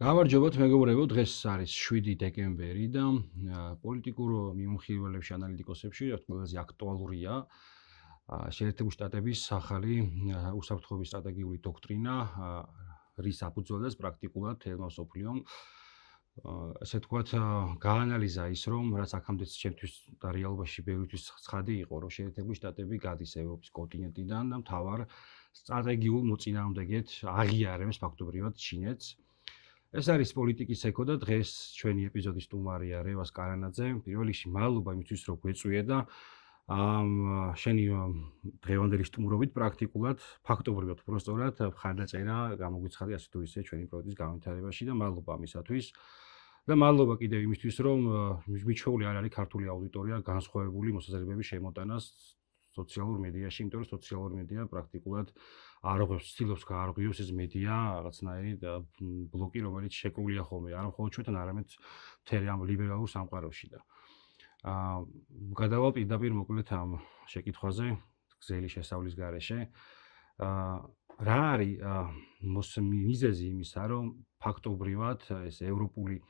გამარჯობათ მეგობრებო, დღეს არის 7 დეკემბერი და პოლიტიკურ მიმოხილველებში, ანალიტიკოსებში ყველაზე აქტუალურია შეერთებული შტატების ახალი უსაფრთხოების სტრატეგიული დოქტრინა, რის საფუძველზეც პრაქტიკულად თელმა მსოფლიომ ასე თქვათ გაანალიზა ის, რომ რაც აქამდე ჩემთვის და რეალობაში ბევრთვის ცხადი იყო, რომ შეერთებული შტატები გადის ევროპის კონტინენტიდან და მთავარ სტრატეგიულ მოწინააღმდეგედ აღიარებს ფაქტობრივად ჩინეთს. ეს არის პოლიტიკის ეკო და დღეს ჩვენი ეპიზოდის სტუმარია რევას კარანაძე. პირველ რიგში მადლობა იმისთვის, რომ გვეწვიე და შენი დღევანდელი სტუმრობით პრაქტიკულად ფაქტობრივად უბრალოდ მხარდაჭერა გამოგვიცხადი ასე თუ ისე ჩვენი პროექტის განვითარებაში და მადლობა ამისათვის. და მადლობა კიდევ იმისთვის, რომ მიჩვეული არ არის ქართული აუდიტორია განსხვავებული მოსაზრებების შემოტანას სოციალურ მედიაში, იმიტომ რომ სოციალურ მედია პრაქტიკულად არღებს ცდილობს გაარღვიოს ეს მედია რაღაცნაირი ბლოკი, რომელიც შეკრულია ხოლმე არა მხოლოდ ჩვენთან, არამედ მთელი ამ ლიბერალურ სამყაროში და გადავალ პირდაპირ მოკლედ ამ შეკითხვაზე გზელი შესავლის გარეშე. რა არის მიზეზი იმისა, რომ ფაქტობრივად ეს ევროპული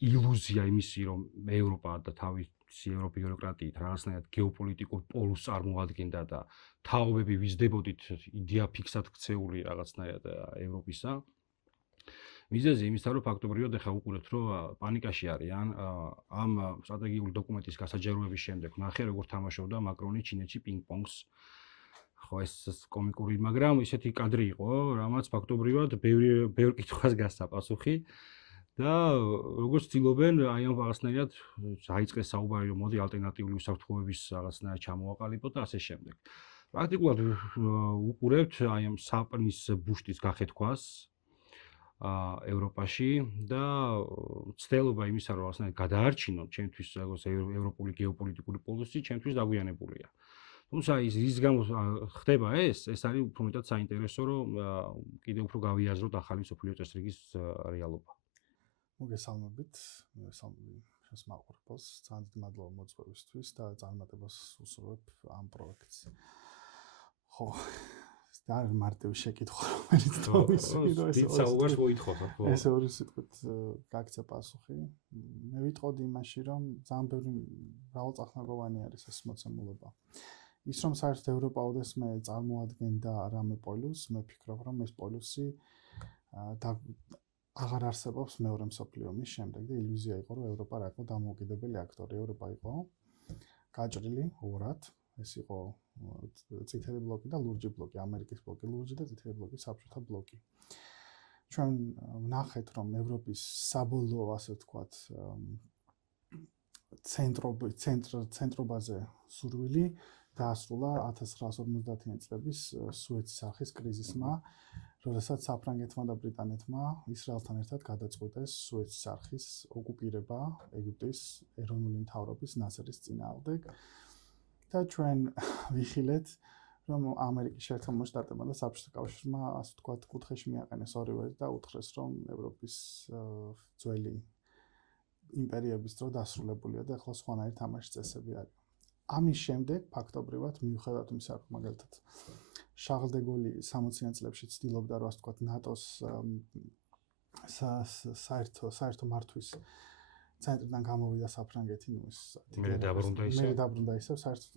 ილუზია იმისი, რომ ევროპა და თავისი ევროპული ბიუროკრატიით რაღაცნაირად გეოპოლიტიკურ პოლუსს წარმოადგენდა და თაობები ვიზდებოდით იდეა ფიქსად ქცეული რაღაცნაირად ევროპისა. მიზეზი იმისა, რომ ფაქტობრივად ახლა უყურებთ, რომ პანიკაში არიან ამ სტრატეგიული დოკუმენტის გასაჯაროების შემდეგ. ნახე, როგორ თამაშობდა მაკრონი ჩინეთში პინგ-პონგს. ხო, ეს კომიკური, მაგრამ ისეთი კადრი იყო, რამაც ფაქტობრივად ბევრ კითხვას გასცა პასუხი. და როგორც ცდილობენ აი ამ რაღაცნაირად აიწყეს საუბარი, რომ მოდი ალტერნატიული უსაფრთხოების რაღაცნაირად ჩამოვაყალიბოთ და ასე შემდეგ. პრაქტიკულად უყურებთ აი ამ საპნის ბუშტის გახეთქვას ევროპაში და ცდელობა იმისა, რომ რაღაცნაირად გადაარჩინოთ ჩემთვის როგორც ევროპული გეოპოლიტიკური პოლუსი, ჩემთვის დაგვიანებულია. თუმცა ის გამო ხდება ეს არის უფრო მეტად საინტერესო, რომ კიდევ უფრო გავიაზროთ ახალი მსოფლიო წესრიგის რეალობა. მოგესალმებით, შენს მაყურებელს, ძალიან დიდი მადლობა მოწვევისთვის და წარმატებას უსურვებ ამ პროექტს. ხო, ეს არის მარტივი შეკითხვა, რომელიც საუბარს მოითხოვს, ხო. ეს ორი სიტყვით გაქცა პასუხი. მე ვიტყოდი იმაში, რომ ძალიან ბევრი მრავალწახნაგოვანი არის ეს მოცემულობა. ის რომ საერთოდ ევროპა ოდესმე წარმოადგენდა რამე პოლუსს, მე ვფიქრობ, რომ ეს პოლუსი აღარ არსებობს მეორე მსოფლიო ომის შემდეგ და ილუზია იყო, რომ ევროპა რა იყო დამოუკიდებელი აქტორი. ევროპა იყო გაჭრილი ორად, ეს იყო წითელი ბლოკი და ლურჯი ბლოკი, ამერიკის ბლოკი, ლურჯი და წითელი ბლოკი, საბჭოთა ბლოკი. ჩვენ ვნახეთ, რომ ევროპის საბოლოო, ასე ვთქვათ, ცენტრობაზე სურვილი დაასრულა 1950-იანი წლების სუეცის არხის კრიზისმა, როდესაც საფრანგეთმა და ბრიტანეთმა ისრაელთან ერთად გადაწყვიტეს სუეცის არხის ოკუპირება ეგვიპტის ეროვნული მთავრობის ნასერის წინააღმდეგ და ჩვენ ვიხილეთ, რომ ამერიკის შეერთებულ შტატებმა და საბჭოთა კავშირმა, ასე ვთქვათ, კუთხეში მიაყენეს ორივე და უთხრეს, რომ ევროპის ძველი იმპერიების დრო დასრულებულია და ახლა სხვანაირი თამაშის წესები არის. ამის შემდეგ ფაქტობრივად მიუხედავად იმისა, რომ მაგალითად შარლ დე გოლი 60-იან წლებში ცდილობდა, რომ ასე ვთქვათ, ნატოს საერთო მართვის ცენტრიდან გამოვიდა საფრანგეთი, ნუ ეს მე დაბრუნდა ისევ საერთოდ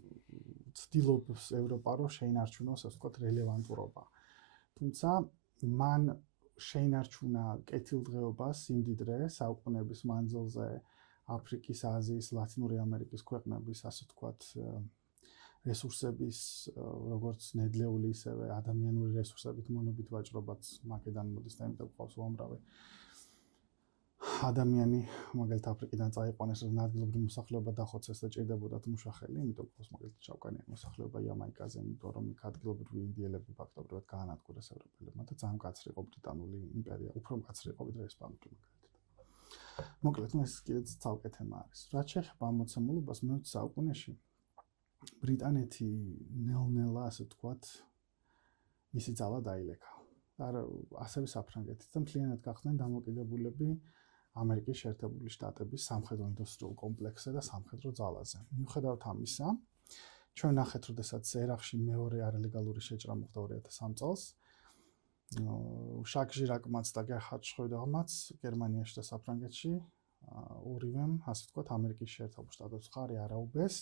ცდილობს ევროპა, რომ შეინარჩუნოს, ასე ვთქვათ, რელევანტურობა. თუმცა მან შეინარჩუნა კეთილდღეობა სიმდიდრე საუკუნეების მანძილზე აფრიკის, აზიის, ლათინური ამერიკის ქვეყნების, ასე ვთქვათ, რესურსების, როგორც ნედლეული, ისევე ადამიანური რესურსებით მონობით ვაჭრობაც მაგედან მოდის და იმიტომ ყავს უამრავი ადამიანი, მაგალითად აფრიკიდან წაიყვანეს, რომ ადგილობრივი მოსახლეობა დახოცეს და ჭირდებოდათ მუშახელი, იმიტომ ყავს მაგალითად შავკანიანი მოსახლეობა იამაიკაზე, იმიტომ რომ იქ ადგილობრივი ინდიელები ფაქტობრივად გაანადგურეს ევროპელებმა და ძალიან მკაცრი იყო ბრიტანული იმპერია, უფრო მკაცრი იყო ვიდრე ესპანური მაგალითად. მოკლედ, ეს კიდე ცალკე თემა არის. რაც შეეხება ამ მოცემულობას, მე-20 საუკუნეში ბრიტანეთი ნელ-ნელა, ასე ვთქვათ, მისი ძალა დაილექა. ასევე საფრანგეთიც და მთლიანად გახდნენ დამოკიდებულები ამერიკის შეერთებული შტატების სამხედრო ინდუსტრიულ კომპლექსზე და სამხედრო ძალაზე. მიუხედავად ამისა, ჩვენ ნახეთ, როდესაც ერაყში მეორე არალეგალური შეჭრა მოხდა 2003 წელს შაკ ჟირაკმაც და გერჰარდ შროიდერმაც გერმანიაში და საფრანგეთში ორივემ, ასე ვთქვათ, ამერიკის შეერთებულ შტატებში ხარი არაუბეს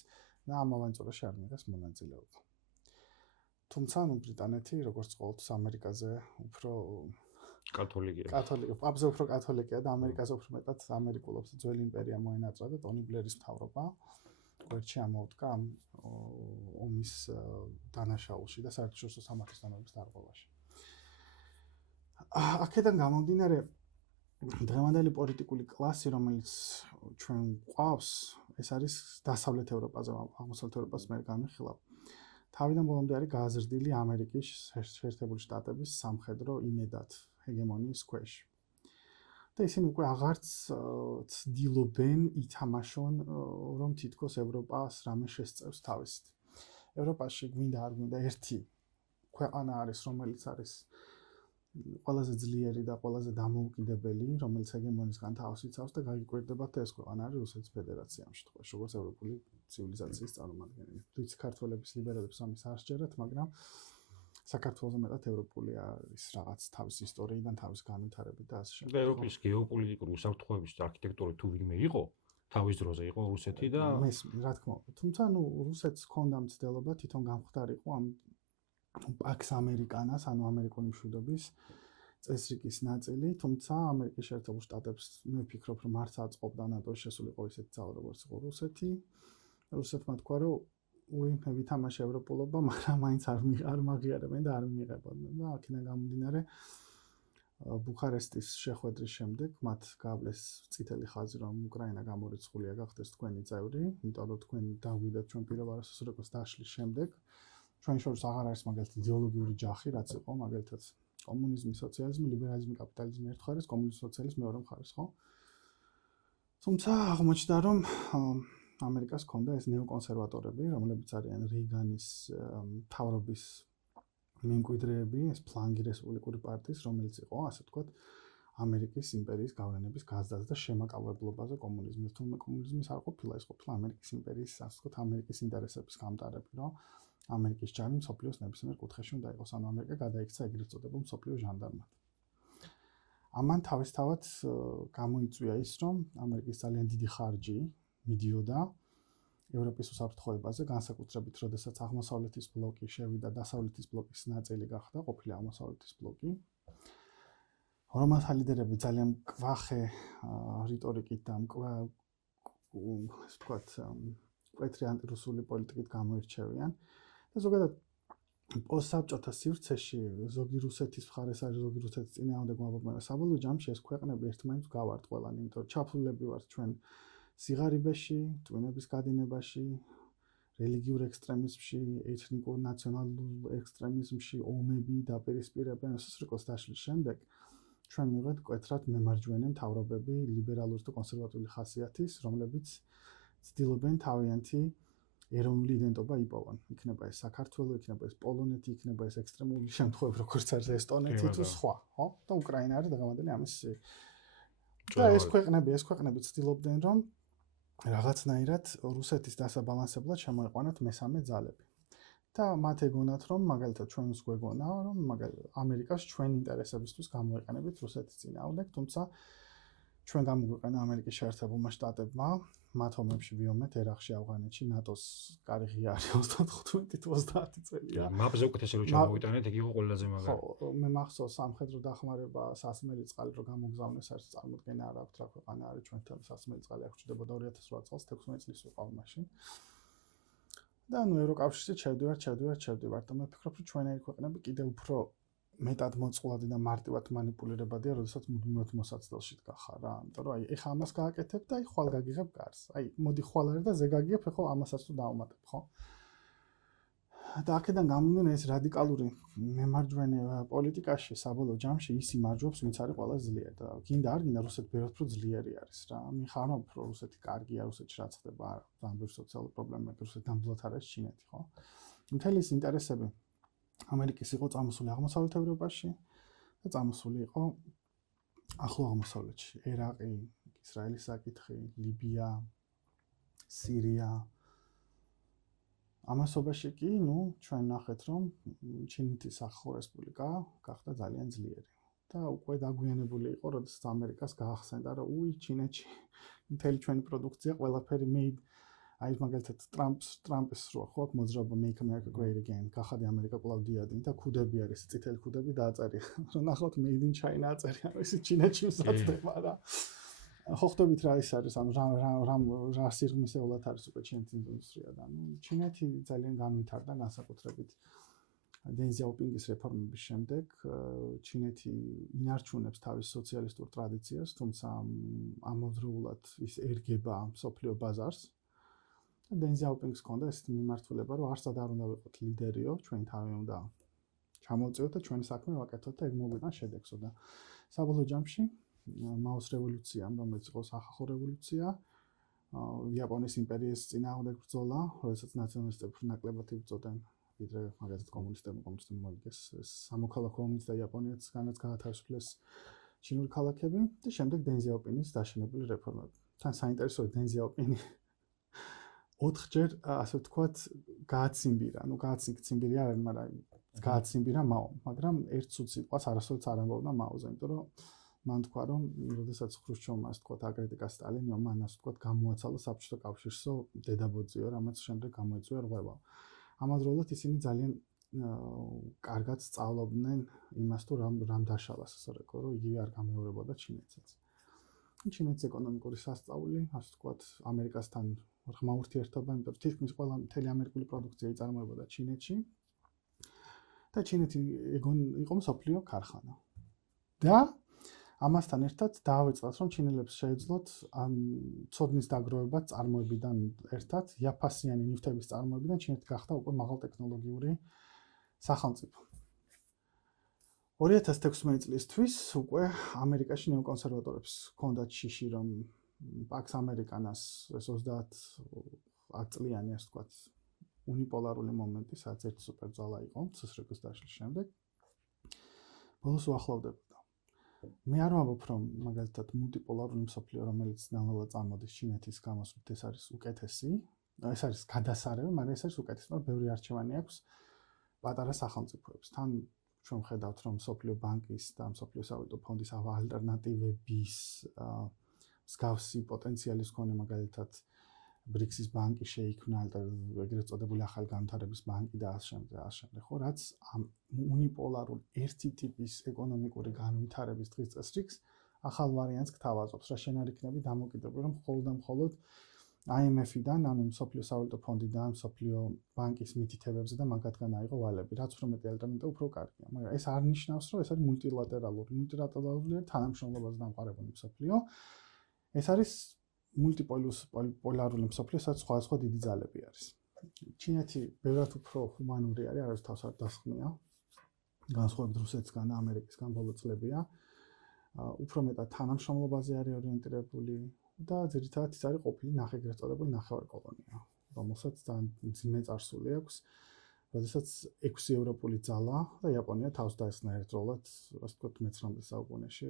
და ამავე წელში არ მიიღეს მონაწილეობა. თუმცა, ბრიტანეთი, როგორც ყოველთვის ამერიკაზე უფრო კათოლიკია. პაპზე უფრო კათოლიკია და ამერიკაზე უფრო მეტად ამერიკულობს ძველი იმპერია მოენატრა და ტონი ბლერის მთავრობა გვერდში ამოუდგა ამ ომის დანაშაულში და საერთაშორისო სამართლის ნორმების დარღვევაში. აქედან გამომდინარე დღევანდელი პოლიტიკური კლასი, რომელიც ჩვენ გვყავს, ეს არის დასავლეთ ევროპაზე, აღმოსავლეთ ევროპას მე განვიხილავ. თავიდან ბოლომდე არის გააზრდილი ამერიკის შეერთებული შტატების სამხედრო იმედად ჰეგემონიის ქვეშ. და ისინი უკვე აღარც ცდილობენ ითამაშონ, რომ თითქოს ევროპას რამე შესწევს თავისით. ევროპაში გვინდა არ გვინდა ერთი ქვეყანა არის, რომელიც არის ყველაზე ძლიერი და ყველაზე დამოუკიდებელი, რომელიც ჰეგემონიისგან თავს იცავს და გაიკვირდებათ ეს ქვეყანა არის რუსეთის ფედერაცია ამ შემთხვევაში, როგორც ევროპული ცივილიზაციის წარმომადგენელი. თუმცა ქართველების ლიბერალებს ამის არ სჯერათ, მაგრამ საქართველოს მეტად ევროპული არის რაღაც თავის ისტორიიდან, თავის განვითარებით და ასე შემდეგ. და ევროპის გეოპოლიტიკური უსაფრთხოების არქიტექტორი თუ ვინმე იყო, თავის დროზე იყო რუსეთი და რა თქმა უნდა. თუმცა რუსეთს ჰქონდა მცდელობა თვითონ გამხდარიყო ამ პაქს ამერიკანას, ანუ ამერიკული მშვიდობის წესრიგის ნაწილი, თუმცა ამერიკის შეერთებულ შტატებს მე ვფიქრობ, რომ არც აწყობდა ნატოში შესულიყო ისეთი ძალა, როგორც იყო რუსეთი. რუსეთმა თქვა, რომ მე ვითამაშე ევროპულობა, მაგრამ მაინც არ მაღიარებენ და არ მიიღებოდნენ და აქედან გამომდინარე ბუქარესტის შეხვედრის შემდეგ მათ გაავლეს წითელი ხაზი, რომ უკრაინა გამორიცხულია გახდეს თქვენი წევრი, იმიტომ რომ თქვენ დაგვიდათ ჩვენ პირობა რუსეთის დაშლის შემდეგ. ჩვენ შორის აღარ არის მაგალითად იდეოლოგიური ჯახი, რაც იყო მაგალითად კომუნიზმი, სოციალიზმი, ლიბერალიზმი, კაპიტალიზმი ერთ მხარეს, კომუნიზმი, სოციალიზმი მეორე მხარეს, ხო? თუმცა აღმოჩნდა, რომ ამერიკას ჰქონდა ეს ნეოკონსერვატორები, რომლებიც არიან რეიგანის მთავრობის მემკვიდრეები, ეს ფლანგი რესპუბლიკური პარტიის, რომელიც იყო, ასე ვთქვათ, ამერიკის იმპერიის გავლენების გაზრდაზე და შემაკავებლობაზე კომუნიზმის. თუმცა კომუნიზმის არ ყოფილა, ეს ყოფილა ამერიკის იმპერიის, ასე ვთქვათ, ამერიკის ინტერესების გამტარები, რომ ამერიკის ჯარი მსოფლიოს ნებისმიერ კუთხეში უნდა იყოს, ანუ ამერიკა გადაიქცა ეგრეთ წოდებულ მსოფლიო ჟანდარმად. ამან თავისთავად გამოიწვია ის, რომ ამერიკის ძალიან დიდი ხარჯი მიდიოდა ევროპის უსაფრთხოებაზე, განსაკუთრებით, როდესაც აღმოსავლეთის ბლოკი შევიდა, დასავლეთის ბლოკის ნაწილი გახდა, ყოფილი აღმოსავლეთის ბლოკი. რომელთა ლიდერები ძალიან მკვახე რიტორიკით და ასე ვთქვათ, მკვეთრი ანტირუსული პოლიტიკით გამოირჩევიან. და ზოგადად პოსტსაბჭოთა სივრცეში ზოგი რუსეთის მხარეს არის, ზოგი რუსეთის წინააღმდეგ მოაბობენ. საბოლოო ჯამში ეს ქვეყნები ერთმანეთს გავარტყველან, იმიტომ რომ ჩაფლულები ვართ ჩვენ სიღარიბეში, ტვინების გადინებაში, რელიგიურ ექსტრემიზმში, ეთნიკურ ნაციონალურ ექსტრემიზმში, ომები დაპირისპირებენ სისრიკოს დაშლის შემდეგ. ჩვენ მივიღეთ მკვეთრად მემარჯვენე მთავრობები, ლიბერალური და კონსერვატიული ხასიათის, რომლებიც ცდილობენ თავიანთი ეროვნული იდენტობა იპოვონ. იქნება ეს საქართველო, იქნება ეს პოლონეთი, იქნება ეს ექსტრემული შემთხვევები, როგორც არის ესტონეთი თუ სხვა, ხო? და უკრაინა არის დღევანდელი ამის და ეს ქვეყნები ცდილობდნენ, რომ რაღაცნაირად რუსეთის დასაბალანსებლად შემოიყვანოთ მესამე ძალები. და მათ ეგონათ, რომ მაგალითად ჩვენს გვეგონა, რომ ამერიკას ჩვენ ინტერესებისთვის გამოიყენებით რუსეთის წინააღმდეგ, თუმცა ჩვენ გამოგვიყენა ამერიკის შეერთებულმა შტატებმა, მათ ომებში ვიომეთ ერაყში, ავღანეთში, ნატოს კარი ღია არის 95-30 წელია. მაპზე უკეთესი რო ჩამოვიტანეთ, ეგ იყო ყველაზე მაგარი. ხო, მე მახსოვს სამხედრო დახმარება, სასმელი წყალი რო გამოგზავნეს, არის წარმოდგენა არ აქვს რა ქვეყანა არის ჩვენთან სასმელი წყალი აქ ჭდებოდა 2008 წელს 16 წლის ვიყავ მაშინ. და ევროკავშირში ჩავდივარ და მე ვფიქრობ, რომ ჩვენელი ქვეყნები კიდევ უფრო მეტად მოწყვლადი და მარტივად манипуლირებადია, როდესაც მუდმივად მოსაცდელში დგახარ რა. ამიტომ რომ ეხა ამას გააკეთებ და ხვალ გაგიღებ გარს. მოდი ხვალ არ და ზე გაგიღებ, ეხლა ამასაც თუ დავუმატებ, ხო? და აქედან გამომდინარე ეს რადიკალური მემარჯვენე პოლიტიკაში საბოლოო ჯამში ის იმარჯვებს, ვინც არის ყველაზე ძლიერი და გინდა არ გინდა რუსეთი ბევრად უფრო ძლიერი არის რა. მიხარობ, რომ რუსეთი კარგია, რუსეთში რაც ხდება, ძალიან ბევრი სოციალური პრობლემები, რუსეთი ნამდვილად არ არის ჩინეთი, ხო? მთელი ის ინტერესები ამერიკის იყო წამოსული აღმოსავლეთ ევროპაში და წამოსული იყო ახლო აღმოსავლეთში. ერაყი, ისრაელის საკითხი, ლიბია, სირია, ამასობაში კი, ჩვენ ნახეთ, რომ ჩინეთის სახალხო რესპუბლიკა გახდა ძალიან ძლიერი. და უკვე დაგვიანებული იყო, როდესაც ამერიკას გაახსენდა, რომ ჩინეთში მთელი ჩვენი პროდუქცია ყველაფერი made აი მაგალითად ტრამპის რო ხო აქ მოძრაობა Make America Great Again, გახადი ამერიკა კვლავ დიადი და ქუდები არის, წითელი ქუდები დააწერია. რომ ნახოთ Made in China აწერია, რომ ის ჩინეთში მსაწდება რა. ხო ხვდებით რა ის არის, ანუ რა სიღრმისეულად არის უკვე ჩინეთის ინდუსტრია და ჩინეთი ძალიან განვითარდა განსაკუთრებით დენ ზიაოპინგის რეფორმების შემდეგ ჩინეთი ინარჩუნებს თავის სოციალისტურ ტრადიციას, თუმცა ამავდროულად ის ერგება მსოფლიო ბაზარს. დენ ზიაოპინგს ჰქონდა ეს მიმართულება, რომ არც არ უნდა ვიყოთ ლიდერიო, ჩვენ თავი უნდა ჩამოვწიოთ და ჩვენი საქმე ვაკეთოთ და ეგ მოგვიტან შედეგსო და საბოლოო ჯამში მაოს რევოლუციამ, რომელიც იყო სახალხო რევოლუცია, იაპონიის იმპერიის წინააღმდეგ ბრძოლა, როდესაც ნაციონალისტები ნაკლებად იბრძოდნენ, ვიდრე მაგალითად კომუნისტებმა მოიგეს სამოქალაქო ომიც და იაპონიაც განაც გაათავისუფლეს ჩინური ქალაქები და შემდეგ დენ ზიაოპინის დაშენებული რეფორმები. თან საინტერესოა დენ ზიაოპინი 4ჯერ ასე ვთქვათ გააციმბირა, გააციმბირი არ არის, მაგრამ გააციმბირა მაო, მაგრამ ერთ ცუდ სიტყვას არასოდეს არ ამბობდა მაოზე, იმიტომ რომ მან თქვა, რომ როდესაც ხრუშჩოვმა ასე ვთქვათ აგრეტიკა სტალინიო, მან ასე ვთქვათ გამოაცალა საბჭოთა კავშირსო დედაბოძიო, რამაც შემდეგ გამოიწვია რღვევა. ამავდროულად ისინი ძალიან კარგად სწავლობდნენ იმას, თუ რამ დაშალას ესერეკო, რომ იგივე არ გამეორებოდა ჩინეთსაც. ჩინეთის ეკონომიკური სასწაული, ასე ვთქვათ, ამერიკასთან ღრმა ურთიერთობა, იმიტომ რომ თითქმის ყველა მთელი ამერიკული პროდუქცია იწარმოებოდა ჩინეთში. და ჩინეთი იყო მსოფლიო ქარხანა. და ამასთან ერთად დაავიწყდათ, რომ ჩინელებს შეეძლოთ ცოდნის დაგროვება წარმოებიდან ერთად, იაფასიანი ნივთების წარმოებიდან ჩინეთი გახდა უკვე მაღალტექნოლოგიური სახელმწიფო. 2016 წლისთვის უკვე ამერიკაში ნეოკონსერვატორებს ჰქონდათ შიში, რომ Pax Americanas ეს 30 წლიანი, ასე ვთქვათ, უნიპოლარული მომენტი, სადაც ერთი სუპერძვალა იყო, ცისრიგის დაშლის შემდეგ. ბოლოს უახლოვდებოდა. მე არ ვამბობ, რომ მაგალითად მულტიპოლარული მსოფლიო, რომელიც ნელ-ნელა წამოდის ჩინეთის გამოსვლით, ეს არის უკეთესი. ეს არის გადასარევი, მაგრამ ეს არის უკეთესი, მაგრამ ბევრი არჩევანი აქვს პატარა სახელმწიფოებს. თან ჩვენ ვხედავთ, რომ მსოფლიო ბანკის და მსოფლიო სავალუტო ფონდის ალტერნატივების მსგავსი პოტენციალის მქონე მაგალითად ბრიქსის ბანკი შეიქმნა, ეგრეთ წოდებული ახალი განვითარების ბანკი და ასე ხო, რაც ამ უნიპოლარული ერთი ტიპის ეკონომიკური განვითარების დღის წესრიგს ახალ ვარიანტს გთავაზობს, რა შენ არ იქნები დამოკიდებული, რომ მხოლოდ და მხოლოდ IMF-დან, ანუ მსოფლიო სავალუტო ფონდიდან, მსოფლიო ბანკის მითითებებზე და მაგათგან აიღო ვალები, რაც უფრო მეტი ალტერნატივა უფრო კარგია, მაგრამ ეს არ ნიშნავს, რომ ეს არის მულტილატერალური თანამშრომლობაზე დამყარებული მსოფლიო. ეს არის მულტიპოლარული მსოფლიო, სადაც სხვადასხვა დიდი ძალები არის. ჩინეთი ბევრად უფრო ჰუმანური არის, არავის თავს არ დასხმია. განსხვავებით რუსეთისგან და ამერიკისგან ბოლო წლებია. უფრო მეტად თანამშრომლობაზე არის ორიენტირებული და ძირითადად ის არის ყოფილი ეგრეთ წოდებული ნახევარ კოლონია, რომელსაც ძალიან მძიმე წარსული აქვს. როდესაც 6 ევროპული ძალა და იაპონია თავს დაესხნა ერთდროულად, ასე ვთქვათ, მე-19 საუკუნეში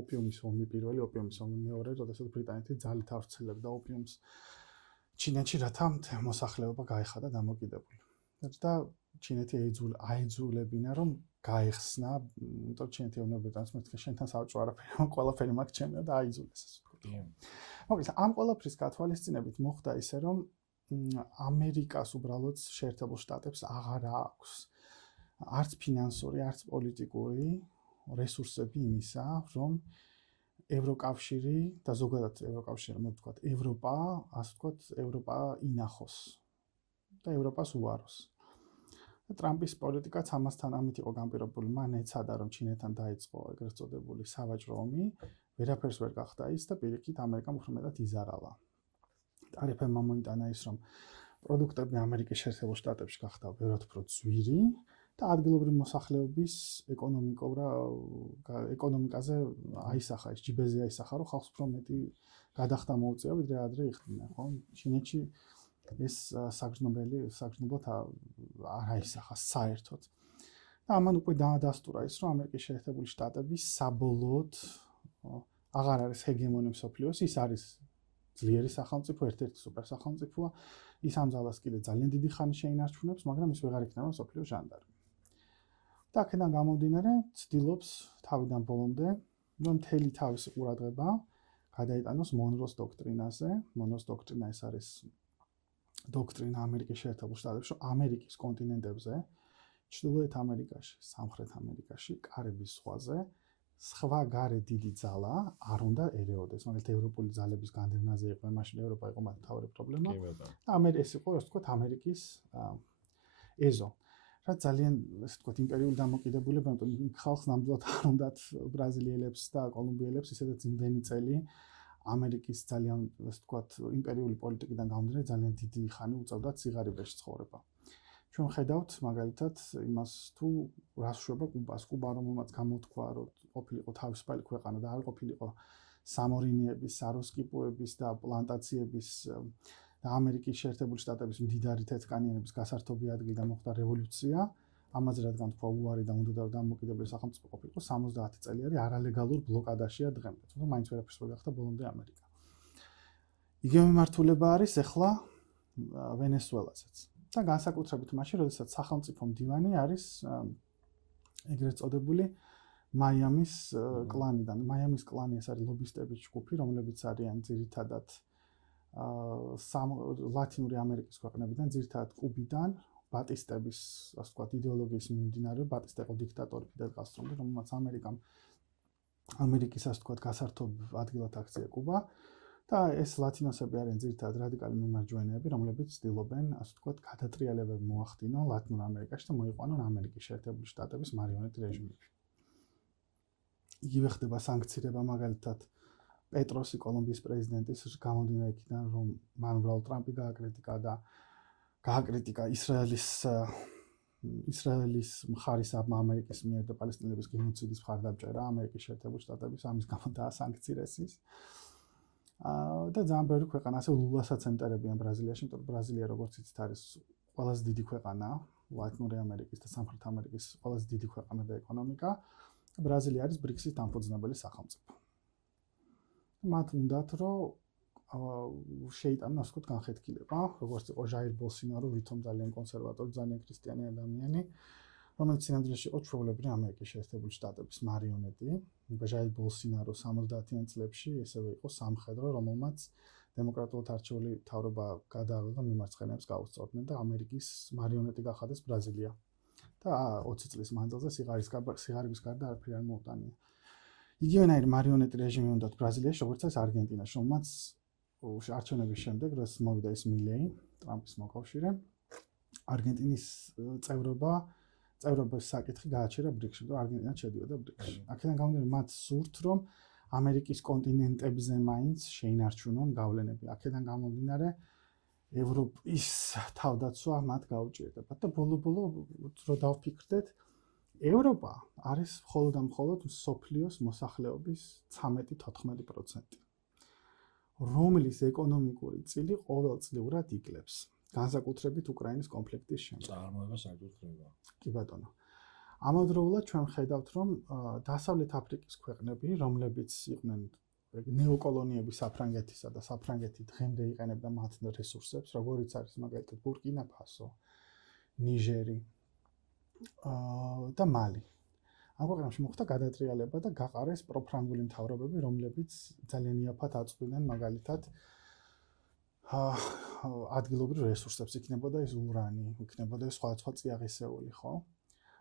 ოპიუმის ომი პირველი, ოპიუმის ომი მეორე, როდესაც ბრიტანეთი ძალით ავრცელებდა ოპიუმს ჩინეთში, რათა მოსახლეობა გაეხადა დამოკიდებული. და ჩინეთი აიძულებინა, რომ გაეხსნა, იმიტომ რომ ჩინეთი ეუბნება ბრიტანეთს, მეთქე შენთან საბჭო არაფერი, ყველაფერი მაქვს ჩემია და აიძულეს, ასე ვთქვათ. მოკლედ, ამ ყველაფრის გათვალისწინებით მოხდა ისე, რომ ამერიკას უბრალოდ შეერთებულ შტატებს აღარ აქვს არც ფინანსური, არც პოლიტიკური რესურსები იმისა, რომ ევროკავშირი და ზოგადად ევროკავშირი, მოდი ვთქვათ, ევროპა, ასე ვთქვათ, ევროპა ინახოს და ევროპას უაროს. და ტრამპის პოლიტიკაც ამასთან ამით იყო განპირობებული, მან ეცადა, რომ ჩინეთთან დაიწყო ეგრეთ წოდებული სავაჭრო ომი, ვერაფერს ვერ გახდა ის და პირიქით ამერიკამ უფრო მეტად იზარალა. ტარიფებმა მოიტანა ის, რომ პროდუქტები ამერიკის შეერთებულ შტატებში გახდა ბევრად უფრო ძვირი და ადგილობრივი მოსახლეობის ეკონომიკაზე აისახა, ის ჯიბეზე აისახა, რომ ხალხს უფრო მეტი გადახდა მოუწია, ვიდრე ადრე იხდნენ, ხო? ჩინეთში ეს საგრძნობლად არ აისახა საერთოდ. და ამან უკვე დაადასტურა ის, რომ ამერიკის შეერთებული შტატები საბოლოოდ აღარ არის ჰეგემონი მსოფლიოს, ის არის ძლიერი სახელმწიფო, ერთ-ერთი სუპერ სახელმწიფოა ის ამ ძალას კიდე ძალიან დიდი ხანი შეინარჩუნებს, მაგრამ ის ვეღარ იქნება მსოფლიო ჟანდარმი. და აქედან გამომდინარე, ცდილობს თავიდან ბოლომდე, რომ მთელი თავისი ყურადღება გადაიტანოს მონროს დოქტრინაზე. მონროს დოქტრინა ეს არის დოქტრინა ამერიკის შეერთებულ შტატებში, ამერიკის კონტინენტებზე, ჩრდილოეთ ამერიკაში, სამხრეთ ამერიკაში, კარიბის ზღვაზე, სხვა გარე დიდი ძალა არ უნდა ერეოდეს. მაგალითად, ევროპული ძალების განდევნაზე იყო, მაშინ ევროპა იყო მათი მთავარი პრობლემა. და ეს იყო, ასე ვთქვათ, ამერიკის ეზო. რაც ძალიან, ასე ვთქვათ, იმპერიული დამოკიდებულება, იმიტომ რომ ხალხს ნამდვილად არ უნდათ ბრაზილიელებს და კოლუმბიელებს ისედაც იმდენი წელი ამერიკის ძალიან, ასე ვთქვათ, იმპერიული პოლიტიკიდან გამომდინარე ძალიან დიდი ხანი უწევდათ სიღარიბეში ცხოვრება. ჩვენ ხედავთ მაგალითად იმას თუ რას შვება კუბას. კუბა რომელმაც გამოთქვა, რომ ყოფილიყო თავისუფალი ქვეყანა და არ ყოფილიყო სამორინეების, საროსკიპოების და პლანტაციების და ამერიკის შეერთებული შტატების მდიდარი თეთრკანიანების გასართობი ადგილი და მოხდა რევოლუცია. ამაზე რადგან თქვა უარი და უნდა დამოუკიდებელი სახელმწიფო ყოფილიყო 70 წელი არალეგალურ ბლოკადაშია დღემდე. თუმცა მაინც ვერაფერს ვერ გახდა ბოლომდე ამერიკა. იგივე მიმართულება არის ახლა ვენესუელასაც. და განსაკუთრებით მაშინ, როდესაც სახელმწიფო მდივანი არის ეგრეთ წოდებული მაიამის კლანიდან. მაიამის კლანი ეს არის ლობისტების ჯგუფი, რომლებიც არიან ძირითადად ლათინური ამერიკის ქვეყნებიდან, ძირითადად კუბიდან, ბატისტების, ასე ვთქვათ, იდეოლოგიის მიმდინარე, ბატისტა იყო დიქტატორი ფიდელ კასტრომდე, რომელმაც ამერიკის, ასე ვთქვათ, გასართობ ადგილად აქცია კუბა. და ეს ლათინოსები არიან ძირითადად რადიკალი მიმარჯვენეები, რომლებიც ცდილობენ, ასე ვთქვათ, გადატრიალებები მოახდინონ ლათინურ ამერიკაში და მოიყვანონ ამერიკის შეერთებული შტატების მარიონეტი რეჟიმები. იგივე ხდება სანქცირება მაგალითად პეტროსი კოლუმბიის პრეზიდენტის გამომდინარე იქიდან, რომ მან უბრალოდ ტრამპი გააკრიტიკა ისრაელის მხარის ამერიკის მიერ და პალესტინელების გენოციდის მხარდამჭერა ამერიკის შეერთებული შტატების ამის გამო დაასანქცირეს ის. და ძალიან ბევრი ქვეყანა ასე ლულასაც ემტერებიან ბრაზილიაში, იმიტომ რომ ბრაზილია როგორც იცით არის ყველაზე დიდი ქვეყანა ლათინური ამერიკის და სამხრეთ ამერიკის ყველაზე დიდი ქვეყანა და ეკონომიკა. ბრაზილია არის ბრიქსის დამფუძნებელი სახელმწიფო. მათ უნდათ რომ შეიტანონ ასე ვთქვათ განხეთქილება, როგორც იყო ჟაირ ბოლსონარო, ვითომ ძალიან კონსერვატორი, ძალიან ქრისტიანი ადამიანი, რომელიც სინამდვილეში იყო ჩვეულებრივი ამერიკის შეერთებული შტატების მარიონეტი. ჟაირ ბოლსონარო 70-იან წლებში ესევე იყო სამხედრო, რომელმაც დემოკრატიულად არჩეული მთავრობა გადააიღო და მიმარცხენეებს გაუსწორდნენ და ამერიკის მარიონეტი გახადეს ბრაზილია. და 20 წლის მანძილზე სიღარიბის გარდა არაფერი არ მოუტანია. იგივენაირი მარიონეტი რეჟიმი უნდათ ბრაზილიაში, როგორც ეს არგენტინაში, რომელმაც არჩევნების შემდეგ, როდეს მოვიდა ის მილეი, ტრამპის მოკავშირე, არგენტინის წევრობის საკითხი გააჩერა ბრიქსში, და არგენტინა შედიოდა ბრიქსში. აქედან გამომდინარე, მათ სურთ, რომ ამერიკის კონტინენტებზე მაინც შეინარჩუნონ გავლენები. აქედან გამომდინარე, ევროპის თავდაცვა მათ გაუჭირდებათ და ბოლო-ბოლო რო დავფიქრდეთ, ევროპა არის მხოლოდ და მხოლოდ მსოფლიოს მოსახლეობის 13-14%, რომლის ეკონომიკური წილი ყოველწლიურად იკლებს, განსაკუთრებით უკრაინის კონფლიქტის შემდეგ. წარმოება საკუთრება. კი ბატონო. ამავდროულად ჩვენ ხედავთ, რომ დასავლეთ აფრიკის ქვეყნები, რომლებიც იყვნენ ნეოკოლონიები საფრანგეთისა და საფრანგეთი დღემდე იყენებდა მათ რესურსებს, როგორიც არის მაგალითად ბურკინა ფასო, ნიჟერი და მალი. ამ ქვეყნებში მოხდა გადატრიალება და გაყარეს პროფრანგული მთავრობები, რომლებიც ძალიან იაფად აწვდიდნენ მაგალითად ადგილობრივ რესურსებს, იქნებოდა ის ურანი, იქნებოდა სხვა წიაღისეული, ხო?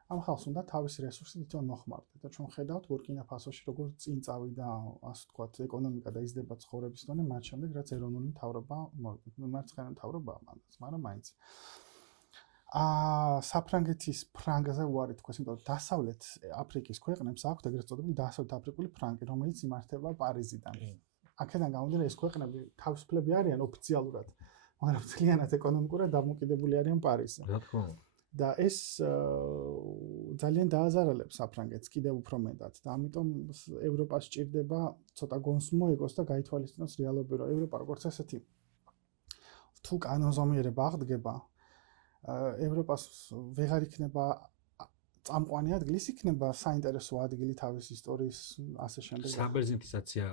ამ ხალხს უნდა თავისი რესურსი თვითონ მოხმარდეთ და ჩვენ ხედავთ ბურკინა ფასოში როგორ წინ წავიდა, ასე ვთქვათ, ეკონომიკა და იზრდება ცხოვრების დონე, მათ შემდეგ რაც ეროვნული მთავრობა მარცხენა მთავრობაა მანდაც, მაგრამ მაინც საფრანგეთის ფრანგზე უარი თქვეს, იმიტომ რომ დასავლეთ აფრიკის ქვეყნებს აქვთ ეგრეთ წოდებული დასავლეთ აფრიკული ფრანკი, რომელიც იმართება პარიზიდან. აქედან გამომდინარე, ეს ქვეყნები თავისუფლები არიან ოფიციალურად, მაგრამ ძალიანად ეკონომიკურად დამოკიდებული არიან პარიზზე. რა თქმა უნდა. და ეს ძალიან დააზარალებს საფრანგეთს კიდევ უფრო მეტად და ამიტომ ევროპას სჭირდება ცოტა გონს მოეგოს და გაითვალისწინოს რეალობები, რომ ევროპა როგორც ასეთი თუ კანონზომიერება აღდგება, ევროპას ვეღარ იქნება წამყვანი ადგილი, ის იქნება საინტერესო ადგილი თავის ისტორიის ასე შემდეგ. საბერძნეთიზაცია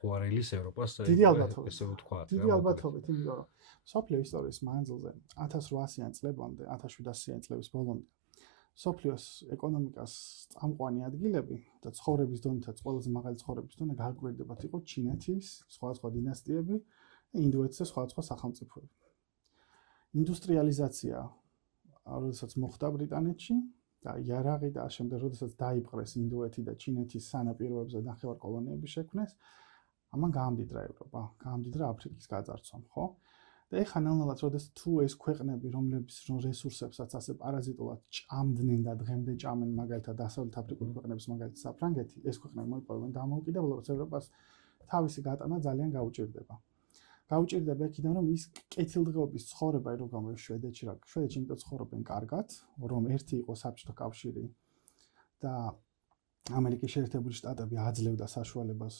ხო არ ელის ევროპას დიდი ალბათობით. ესე ვთქვა. დიდი ალბათობით, იმიტომ რომ სოფლიო ისტორიის მანძილზე 1800-იან წლებამდე, 1700-იან წლების ბოლომდე სოფლიოს ეკონომიკას წამყვანი ადგილები და ცხოვრების დონითაც ყველაზე მაღალი ცხოვრების დონე გააკვირდებათ იყო ჩინეთის სხვადასხვა დინასტიები და ინდოეთის სხვადასხვა სახელმწიფოები. ინდუსტრიალიზაცია, როდესაც მოხდა ბრიტანეთში და იარაღი და შემდეგ როდესაც დაიპყრეს ინდოეთი და ჩინეთის სანაპიროებზე ნახევარკოლონიების შექმნეს, ამან გაამდიდრა ევროპა, გაამდიდრა აფრიკის გაძარცვამ, ხო? და ეხლა ნელ-ნელა როდესაც თუ ეს ქვეყნები, რომლების რესურსებსაც ასე პარაზიტულად ჭამდნენ და დღემდე ჭამენ, მაგალითად დასავლეთ აფრიკული ქვეყნების მაგალითად საფრანგეთი, ეს ქვეყნები მოიპოვებენ დამოუკიდებლობას, ევროპას თავისი გატანა ძალიან გაუჭირდება. გაუჭირდება იქიდან, რომ ის კეთილდღეობის ცხოვრება, როგორ შვედეთში რა, შვედეთში იმიტომ ცხოვრობენ კარგად, რომ ერთი იყო საბჭოთა კავშირი და ამერიკის შეერთებული შტატები აძლევდა საშუალებას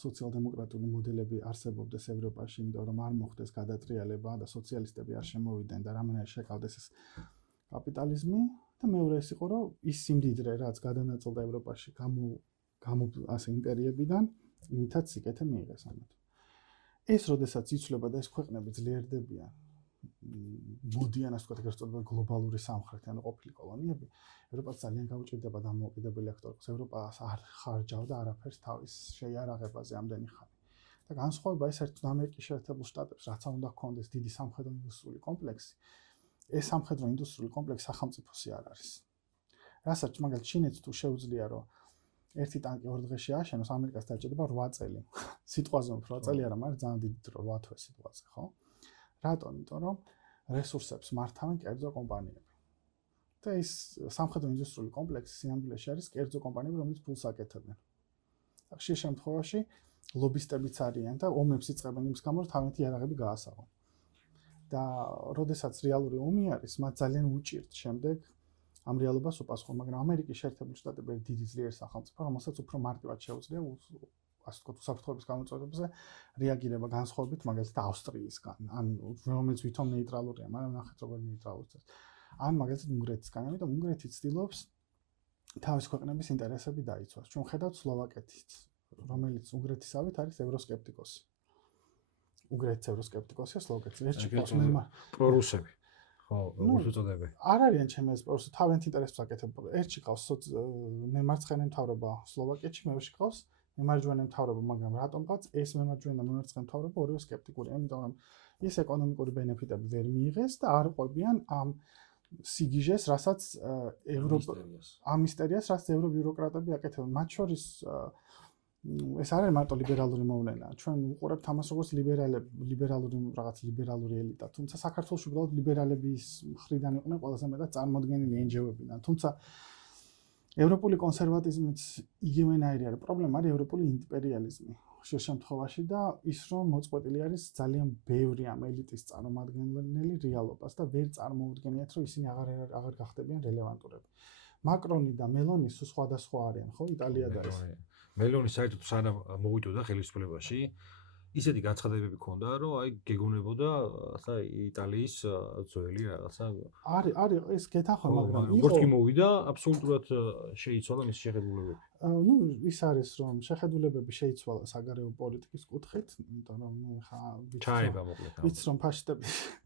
სოციალ-დემოკრატიული მოდელები არსებობდეს ევროპაში, იმიტომ რომ არ მოხდეს გადატრიალება და სოციალისტები არ შემოვიდნენ და რამენად შეკავდეს ეს კაპიტალიზმი და მეორე ის იყო, რომ ის სიმდიდრე, რაც გადანაწილდა ევროპაში ასე იმპერიებიდან, იმითაც სიკეთე მიიღეს ამათ. ეს როდესაც იცვლება და ეს ქვეყნები ძლიერდებიან, მოდიან ასე ვთქვათ, ეგრეთ წოდებული გლობალური სამხრეთი, ანუ ყოფილი კოლონიები, ევროპას ძალიან გაუჭირდება დამოუკიდებელი აქტორებს. ევროპას არ ხარჯავდა არაფერს თავის შეიარაღებაზე ამდენი ხანი. და განსხვავება ეს ერთ ამერიკის შეერთებულ შტატებს, რაც უნდა ჰქონდეს დიდი სამხედრო ინდუსტრიული კომპლექსი, ეს სამხედრო ინდუსტრიული კომპლექსი სახელმწიფოსი არ არის. რასაც მაგალითად ჩინეთს თუ შეუძლია, რომ ერთი ტანკი 2 დღეში ააშენოს, ამერიკას დაჭირდება 8 წელი. სიტყვაზე 8 წელი არა, მაგრამ ძალიან დიდი დრო 8 თვე სიტყვაზე, ხო? რატომ? იმიტომ რომ რესურსებს მართავენ კერძო კომპანიები. და ეს სამხედრო ინდუსტრიული კომპლექსი სინამდვილეში არის კერძო კომპანიები, რომლებიც ფულს აკეთებენ. ხშირ შემთხვევაში ლობისტებიც არიან და ომებს იწყებენ იმის გამო, რომ თავიანთი იარაღები გაასაღონ. და როდესაც რეალური ომი არის, მათ ძალიან უჭირთ შემდეგ ამ რეალობას უპასუხო, მაგრამ ამერიკის შეერთებული შტატები დიდი ძლიერი სახელმწიფო, რომელსაც უფრო მარტივად შეუძლია ასე ვთქვათ, უსაფრთხოების გამოწვევებზე რეაგირება განსხვავებით მაგალითად ავსტრიისგან, ან რომელიც ვითომ ნეიტრალურია, მაგრამ ნახეთ როგორ ნეიტრალურია. ან მაგალითად უნგრეთისგან, ამიტომ უნგრეთი ცდილობს თავის ქვეყნების ინტერესები დაიცვას. ჩვენ ხედავთ სლოვაკეთით, რომელიც უნგრეთისავით არის ევროსკეპტიკოსი. უნგრეთის ევროსკეპტიკოსია, სლოვაკეთის ერთში ყავს პრორუსები. ხო, როგორც უწოდებენ. არ არიან ჩემი ეს პრორუსი, თავიანთ ინტერესებს აკეთებენ. ერთში ყავს მემარცხენე მთავრობა სლოვაკეთში, მეორეში ყავს მემარჯვენე მთავრობა, მაგრამ რატომღაც ეს მემარჯვენე და მემარცხენე მთავრობა ორივე სკეპტიკურია, იმიტომ რომ ის ეკონომიკური ბენეფიტები ვერ მიიღეს და არ ყვებიან ამ სიგიჟეს, რასაც ამ მისტერიას, რაც ევრობიუროკრატები აკეთებენ. მათ შორის ეს არ არის მარტო ლიბერალური მოვლენა. ჩვენ უყურებთ ამას როგორც ლიბერალური ელიტა, თუმცა საქართველოში უბრალოდ ლიბერალების მხრიდან იყვნენ ყველაზე მეტად წარმოდგენილი NGO-ებიდან. თუმცა ევროპული კონსერვატიზმიც იგივენაირი არის. პრობლემა არის ევროპული იმპერიალიზმი. ხშირ შემთხვევაში და ის რომ მოწყვეტილი არის ძალიან ბევრი ამ ელიტის წარმომადგენელი რეალობას და ვერ წარმოუდგენიათ, რომ ისინი აღარ გახდებიან რელევანტურები. მაკრონი და მელონი სხვადასხვა არიან, ხო? იტალია და ეს. მელონი საერთოდ სანამ მოვიდოდა ხელისუფლებაში, ისეთი განცხადებები ჰქონდა, რომ აი გეგონებოდა ახლა იტალიის ძველი რაღაცა. არის ეს გეთახმა, მაგრამ როგორც კი მოვიდა, აბსოლუტურად შეიცვალა მისი შეხედულებები. ნუ ის არის რომ შეხედულებები შეიცვალა საგარეო პოლიტიკის კუთხით, იმიტომ რომ ნუ ხა ჩაება მოკლედ. ვიცი რომ ფაშისტები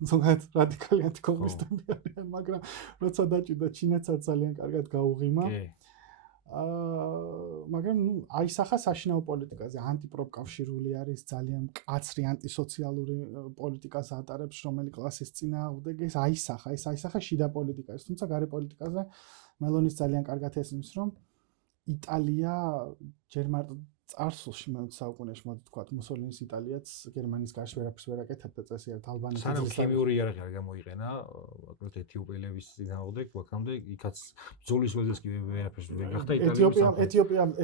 ზოგადად რადიკალი ანტიკომუნისტები არიან, მაგრამ როცა დაჭირდა ჩინეთსაც ძალიან კარგად გაუღიმა. მაგრამ ნუ აისახა საშინაო პოლიტიკაზე, ანტიპროფკავშირული არის, ძალიან მკაცრი ანტისოციალური პოლიტიკას ატარებს, რომელი კლასის წინააღმდეგეს აისახა შიდა პოლიტიკას, თუმცა გარე პოლიტიკაზე მელონის ძალიან კარგად ესმის, რომ იტალია ჯერ მარტო წარსულში მე-20 საუკუნეში მოდი ვთქვათ, მუსოლინის იტალიაც გერმანიის გარშ ვერაფერს ვერ აკეთებდა წესიერ ალბანეთს. სანამ ქიმიური იარაღი არ გამოიყენა, მოკლედ ეთიოპიელების წინააღმდეგ, ვაქამდე იქაც ბრძოლის ველზეც კი ვერაფერს ვერ გახდა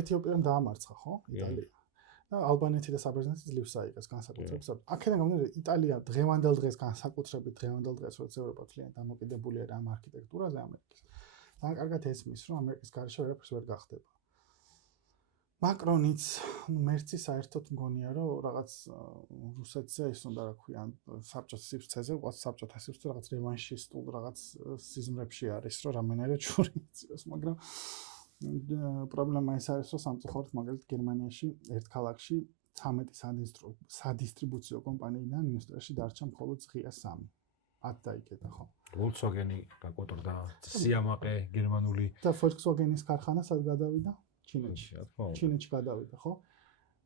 ეთიოპიამ დაამარცხა, ხო? იტალია. და ალბანეთი და საბერძნეთი ძლივს აიღეს განსაკუთრებით. აქედან გამომდინარე, იტალია დღევანდელ დღეს განსაკუთრებით დღევანდელ დღეს, როცა ევროპა ძალიან დამოკიდებული არის ამ არქიტექტურაზე ამერიკის. ძალიან კარგად ესმის, რომ ამერიკის გარშე ვერაფერს ვერ გახდება. მაკრონიც, მერცი საერთოდ მგონია, რომ რაღაც რუსეთზე ის უნდა რა ქვია, საბჭოთა სივრცეზე, უყურთ საბჭოთა სივრცეზე რაღაც რევანშისტულ რაღაც სიზმრებში არის, რომ რამენერე ჩური იწიოს, მაგრამ პრობლემა ის არის, რომ სამწუხაროდ მაგალითად გერმანიაში ერთ ქალაქში 13 სადისტრიბუციო კომპანიიდან ნიუსტერში დარჩა მხოლოდ ღია 3. 10 დაიკეტა ხო? Volkswagen-ი გაკოტრდა, სიამაყე გერმანული და Volkswagen-ის ქარხანა სად გადავიდა? ჩინეთში. რა თქმა უნდა. ჩინეთში გადავიდა, ხო?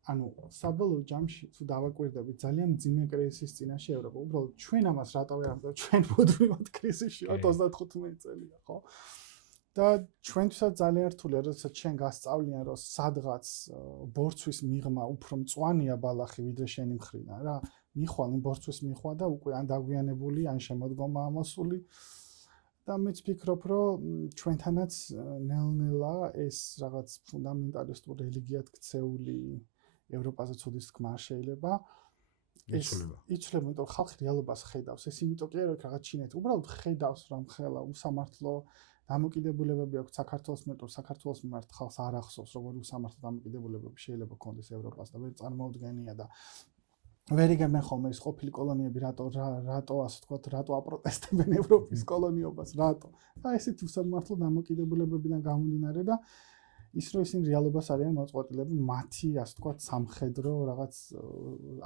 ანუ საბოლოო ჯამში თუ დავაკვირდებით ძალიან მძიმე კრიზისის წინაშე ევროპა. უბრალოდ ჩვენ ამას რატო ვერ ამბობთ? ჩვენ მუდმივად კრიზისში ვართ 35 წელია, ხო? და ჩვენთვისაც ძალიან რთულია, როდესაც ჩვენ გასწავლიან, რომ სადღაც ბორცვის მიღმა უფრო მწვანეა ბალახი ვიდრე შენი მხრიდან რა. მიხვალ იმ ბორცვის მიხვა და უკვე ან დაგვიანებული, ან შემოდგომა ამოსული. და მეც ფიქრობ, რომ ჩვენთანაც ნელ-ნელა ეს რაღაც ფუნდამენტალისტურ რელიგიად ქცეული ევროპაზე ცუდის თქმა შეიძლება იცვლება, იმიტომ რომ ხალხი რეალობას ხედავს. ეს იმიტომ კი არა, რომ რაღაც ჩინეთი უბრალოდ ხედავს, რომ ხელა უსამართლო დამოკიდებულებები აქვს საქართველოს მეტყველს, საქართველოს მიმართ ხალხს არ ახსოვს, როგორი უსამართლო დამოკიდებულებები შეიძლება ქონდეს ევროპას და ვერ წარმოუდგენია და ვერ იგებენ ხოლმე ის ყოფილი კოლონიები რატო ასე ვთქვათ, რატო აპროტესტებენ ევროპის კოლონიობას, რატო? და ესეთი უსამართლო დამოკიდებულებებიდან გამომდინარე და ის რომ ისინი რეალობას არიან მოწყვეტილები მათი ასე ვთქვათ სამხედრო რაღაც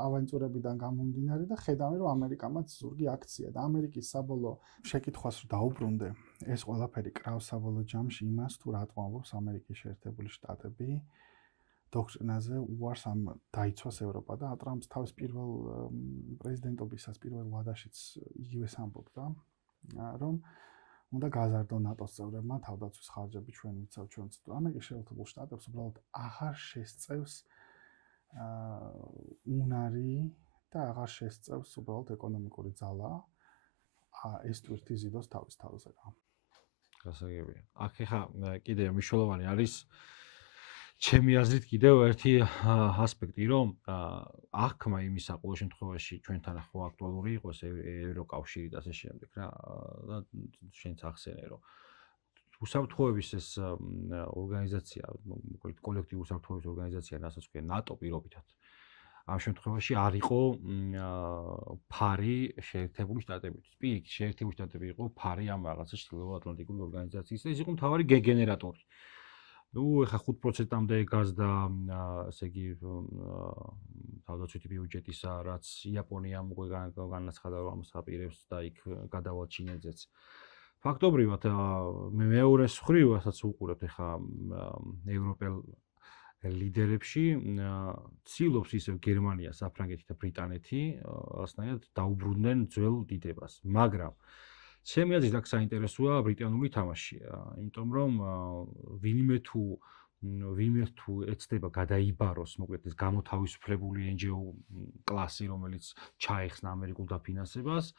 ავანტიურებიდან გამომდინარე და ხედავენ რომ ამერიკამაც ზურგი აქცია და ამერიკის საბოლოო შეკითხვას რომ დაუბრუნდე ეს ყველაფერი კრავს საბოლოო ჯამში იმას თუ რატომ ამბობს ამერიკის შეერთებული შტატები დოქტრინაზე უარს ამ დაიცვას ევროპა და ტრამპს თავის პირველ პრეზიდენტობისას პირველ ვადაშიც იგივეს ამბობდა რომ უნდა გაზარდონ ნატოს წევრებმა თავდაცვის ხარჯები ჩვენ ვიცავ ჩვენც ამერიკის შეერთებულ შტატებს უბრალოდ აღარ შესწევს უნარი და აღარ შესწევს უბრალოდ ეკონომიკური ძალა ეს ტვირთი ზიდოს თავის თავზე რა. გასაგებია. აქ ხა კიდე მნიშვნელოვანი არის ჩემი აზრით კიდევ ერთი ასპექტი რომ აღქმა იმისა ყოველ შემთხვევაში ჩვენთან ხო აქტუალური იყოს ევროკავშირი და ასე შემდეგ რა და შენც ახსენე რომ უსაფრთხოების ეს ორგანიზაცია მოკლედ კოლექტივ უსაფრთხოების ორგანიზაცია რასაც ქვია ნატო პირობითად ამ შემთხვევაში არ იყო ფარი შეერთებული შტატებისთვის. პირიქით შეერთებული შტატები იყო ფარი ამ რაღაცა ჩრდილოატლანტიკური ორგანიზაციის და ის იყო მთავარი გენერატორი. ნუ ეხა 5%-მდე გაზდა, ესე იგი თავდაცვითი ბიუჯეტისა, რაც იაპონიამ უკვე განაცხადა რომ ამას აპირებს და იქ გადავალ ჩინეთზეც. ფაქტობრივად მეორეს მხრივ, რასაც უყურებთ ეხა ევროპელ ლიდერებში, ცდილობს ისევ გერმანია, საფრანგეთი და ბრიტანეთი ასნაირად დაუბრუნდნენ ძველ დიდებას, მაგრამ ჩემი აზრით აქ საინტერესოა ბრიტანული თამაში, იმიტომ რომ ვინმე თუ ეცდება გადაიბაროს, მოკლედ ეს გამოთავისუფლებული NGO კლასი, რომელიც ჩაეხსნა ამერიკულ დაფინანსებას,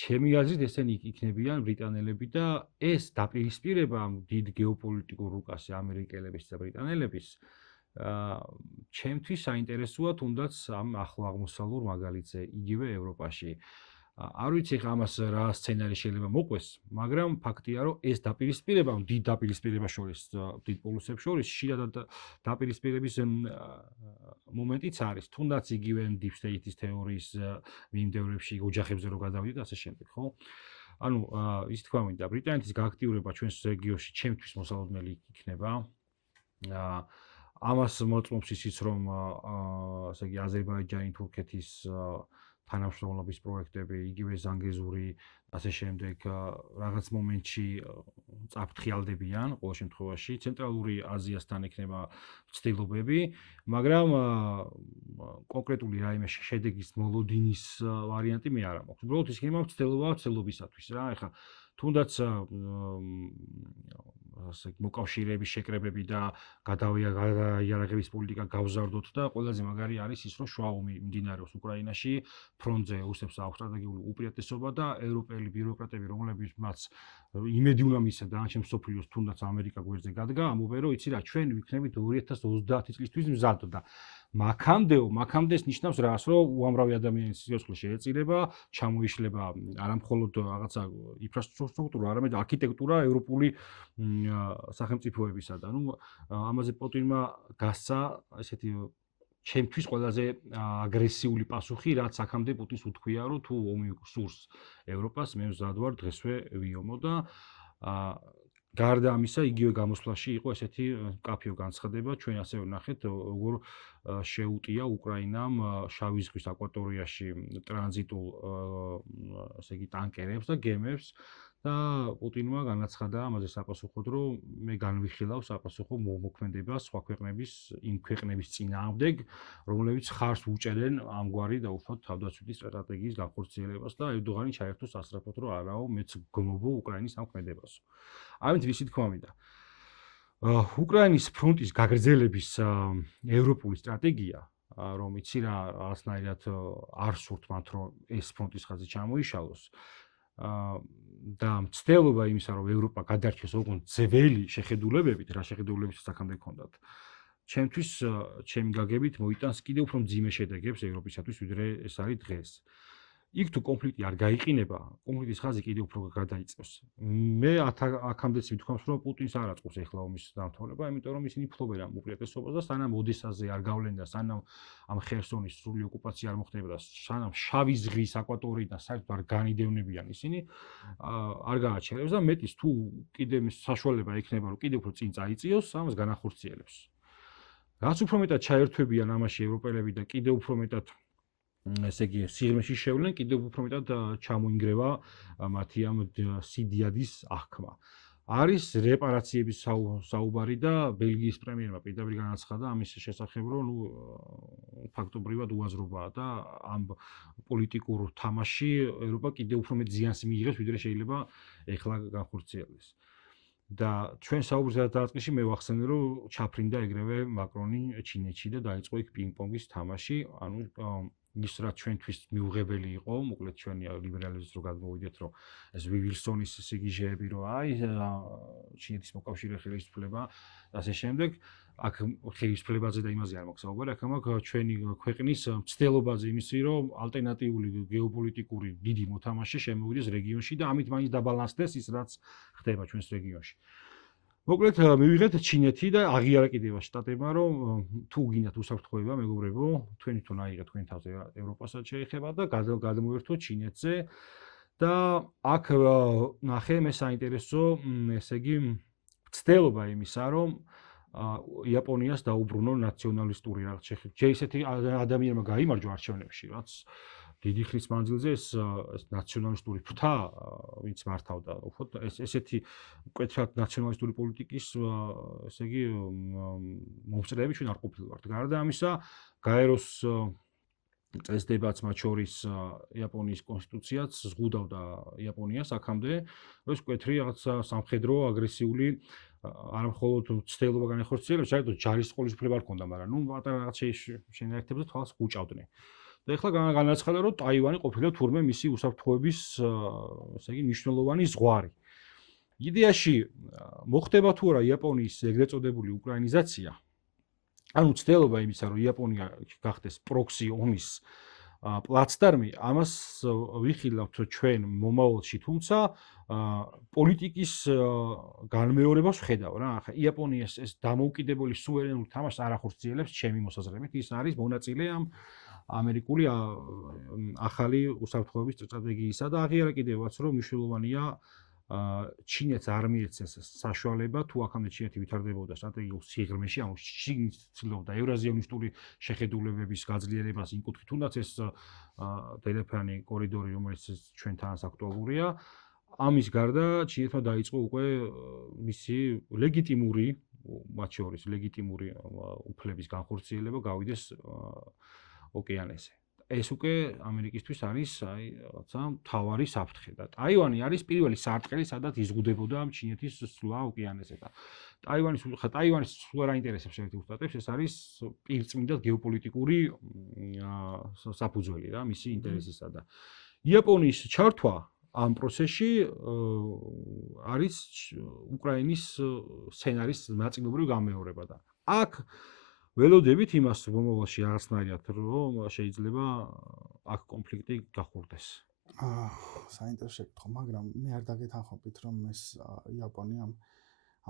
ჩემი აზრით ესენი იქნებიან ბრიტანელები და ეს დაპირისპირება დიდ გეოპოლიტიკურ რუკაზე ამერიკელების და ბრიტანელების ჩემთვის საინტერესოა თუნდაც ამ ახლო აღმოსავლურ მაგალითზე იგივე ევროპაში. არ ვიცი ხა ამას რა სცენარი შეიძლება მოყვეს, მაგრამ ფაქტია რომ ეს დაპირისპირება, დიდ დაპირისპირებას შორის, დიდ პოლუსებს შორის, შიდად დაპირისპირების მომენტიც არის. თუნდაც იგივე deep state-ის თეორიის მიმდევრებში ოჯახებზე რო გადავიდეთ, ასე შემდეგ, ხო? ანუ ის თქვა მინდა, ბრიტანეთის გააქტიურება ჩვენს რეგიონში ჩემთვის მოსალოდნელი იქნება. ამას მოწმობს ისიც რომ ასე იგი აზერბაიჯანი, თურქეთის თანამშრომლობის პროექტები, იგივე ზანგეზური, ასე შემდეგ რაღაც მომენტში წაფრთხიალდებიან ყოველ შემთხვევაში. ცენტრალური აზიასთან ექნება ცდილობები, მაგრამ კონკრეტული რაიმე შედეგის მოლოდინის ვარიანტი მე არ მაქვს. უბრალოდ ის იქნება ცდილობისათვის რა. ეხლა თუნდაც ასე მოკავშირეების შეკრებები და გადაიარაღების პოლიტიკა გავზარდოთ და ყველაზე მაგარი არის ის რომ შუა ომი მიმდინარეობს უკრაინაში ფრონტზე უსწრებს აქვს სტრატეგიული უპირატესობა და ევროპელი ბიუროკრატები რომლებიც იმედი უნდა მისცეს დანარჩენ მსოფლიოს თუნდაც ამერიკა გვერდზე გადგა ამობენ რომ იცი რა ჩვენ ვიქნებით 2030 წლისთვის მზად და მაქამდე ეს ნიშნავს რას რომ უამრავი ადამიანის სიცოცხლე შეეწირება ჩამოიშლება არამხოლოდ რაღაცა ინფრასტრუქტურა არამედ არქიტექტურა ევროპული სახელმწიფოებისა და ნუ ამაზე პუტინმა გასცა ესეთი ჩემთვის ყველაზე აგრესიული პასუხი რაც აქამდე პუტინს უთქვია რომ თუ ომი სურს ევროპას მე მზად ვარ დღესვე ვიომო და გარდა ამისა, იგივე გამოსვლაში იყო ესეთი კაფეო განცხადება, ჩვენ ასევე ვნახეთ, როგორ შეუტია უკრაინამ შავი ზღვის აკვატორიაში ტრანზიტულ ესე იგი ტანკერებს და გემებს და პუტინმა განაცხადა ამაზე საპასუხოდ, რომ მე განვიხილავ საპასუხო მოქმედებას სხვა ქვეყნების იმ ქვეყნების წინააღმდეგ, რომლებიც ხარს უჭერენ ამგვარი და უფრო თავდაცვითი სტრატეგიის განხორციელებას და ერდოღანი ჩაერთო სასწრაფოდ, რომ არაო მეც გმობო უკრაინის ამ ქმედებასო. ამით ვისი თქმა მინდა. უკრაინის ფრონტის გაგრძელების ევროპული სტრატეგია, რომ იცი რა რაღაცნაირად არ სურთ მათ, რომ ეს ფრონტის ხაზი ჩამოიშალოს და მცდელობა იმისა, რომ ევროპა გადარჩეს ოღონდ ძველი შეხედულებებით, რა შეხედულებებიც აქამდე ჰქონდათ. ჩემთვის, ჩემი გაგებით მოიტანს კიდევ უფრო მძიმე შედეგებს ევროპისათვის, ვიდრე ეს არის დღეს. იქ თუ კონფლიქტი არ გაიყინება, კონფლიქტის ხაზი კიდევ უფრო გადაიწევს. მე აქამდეც მithქვამს, რომ პუტინს არ აწყობს ეხლა ომის დამთავრება, იმიტომ რომ ისინი ფლობენ ამ უპირატესობას და სანამ ოდესაზე არ გავლენ და სანამ ამ ხერსონის სრული ოკუპაცია არ მოხდება და სანამ შავი ზღვის აკვატორიიდან საერთოდ არ განიდევნებიან ისინი, არ გააჩერებს და მეტის თუ კიდევ საშუალება ექნება, რომ კიდევ უფრო წინ წაიწიოს, ამას განახორციელებს. რაც უფრო მეტად ჩაერთვებიან ამაში ევროპელები და კიდევ უფრო მეტად ესე იგი სიღრმეში შევლენ, კიდევ უფრო მეტად ჩამოინგრევა მათი ამ სიდიადის აღქმა. არის რეპარაციების საუბარი და ბელგიის პრემიერმა პირდაპირ განაცხადა ამის შესახებ, რომ ფაქტობრივად უაზრობაა და ამ პოლიტიკურ თამაში ევროპა კიდევ უფრო მეტ ზიანს მიიღებს, ვიდრე შეიძლება ეხლა განხორციელდეს. და ჩვენ საუბრისას დაწყისში მე ვახსენე, რომ ჩაფრინდა ეგრევე მაკრონი ჩინეთში და დაიწყო იქ პინგ-პონგის თამაში, ანუ ის რაც ჩვენთვის მიუღებელი იყო, მოკლედ ჩვენი ლიბერალიზმის რო გადმოვიდეთ, რომ ეს ვილსონის სიგიჟეები, რომ აი ჩინეთის მოკავშირე ხელისუფლება და ასე შემდეგ, აქ ხელისუფლებაზე და იმაზე არ მაქვს საუბარი, აქ მაქვს ჩვენი ქვეყნის მცდელობაზე იმისი, რომ ალტერნატიული გეოპოლიტიკური დიდი მოთამაშე შემოვიდეს რეგიონში და ამით მაინც დაბალანსდეს ის, რაც ხდება ჩვენს რეგიონში. მოკლედ მივიღეთ ჩინეთი და აღიარა კიდევ შტატებმა, რომ თუ გინდათ უსაფრთხოება, მეგობრებო, თქვენი თვითონ აიღეთ თქვენ თავზე ევროპასაც შეეხება და გადმოერთოთ ჩინეთზე და აქ ნახე მე საინტერესო, ესე იგი, მცდელობა იმისა, რომ იაპონიას დაუბრუნონ ნაციონალისტური რაღაც შეხედვით. ჯერ ისეთი ადამიანმა გაიმარჯვა არჩევნებში, რაც დიდი ხნის მანძილზე ეს ნაციონალისტური ფრთა, ვინც მართავდა, უბრალოდ ესეთი მკვეთრად ნაციონალისტური პოლიტიკის, ესე იგი, მომსწრეები ჩვენ არ ყოფილვართ. გარდა ამისა, გაეროს წესდებაც მათ შორის იაპონიის კონსტიტუციაც ზღუდავდა იაპონიას აქამდე, რომ ეს მკვეთრი რაღაც სამხედრო აგრესიული არა მხოლოდ მცდელობა განახორციელებს, საერთოდ ჯარისყოლის უფლება არ ჰქონდა, მაგრამ ნუ პატარა რაღაც შენაერთებზე თვალს უჭავდნენ. და ეხლა განაცხადა, რომ ტაივანი ყოფილა თურმე მისი უსაფრთხოების, ესე იგი, მნიშვნელოვანი ზღვარი. იდეაში მოხდება თუ არა იაპონიის ეგრეთ წოდებული უკრაინიზაცია, ანუ მცდელობა იმისა, რომ იაპონია გახდეს პროქსი ომის პლაცდარმი, ამას ვიხილავთ ჩვენ მომავალში, თუმცა პოლიტიკის განმეორებას ვხედავ რა. ახლა იაპონიას ეს დამოუკიდებელი სუვერენული თამაშს არ ახორციელებს ჩემი მოსაზრებით, ის არის მონაწილე ამ ამერიკული ახალი უსაფრთხოების სტრატეგიისა და აღიარა კიდევაც, რომ მნიშვნელოვანია ჩინეთს არ მიეცეს საშუალება, თუ აქამდე ჩინეთი ვითარდებოდა სტრატეგიულ სიღრმეში, ანუ შიგნით ცდილობდა ევრაზიონისტური შეხედულებების გაძლიერებას იმ კუთხით, თუნდაც ეს ტელეფონი კორიდორი, რომელიც ჩვენთანაც აქტუალურია, ამის გარდა ჩინეთმა დაიწყო უკვე მისი ლეგიტიმური, მათ შორის ლეგიტიმური უფლების განხორციელება გავიდეს ოკეანეზე. ეს უკვე ამერიკისთვის არის აი რაღაცა მთავარი საფრთხე და ტაივანი არის პირველი სარტყელი, სადაც იზღუდებოდა ჩინეთის სვლა ოკეანეზე და ტაივანის სულ არ აინტერესებს შეერთებულ შტატებს, ეს არის პირწმინდად გეოპოლიტიკური საფუძველი რა, მისი ინტერესისა და იაპონიის ჩართვა ამ პროცესში არის უკრაინის სცენარის ნაწილობრივ გამეორება და აქ ველოდებით იმას მომავალში რაღაცნაირად, რომ შეიძლება აქ კონფლიქტი გახურდეს. საინტერესო შეკითხვა, მაგრამ მე არ დაგეთანხმებით, რომ ეს იაპონიამ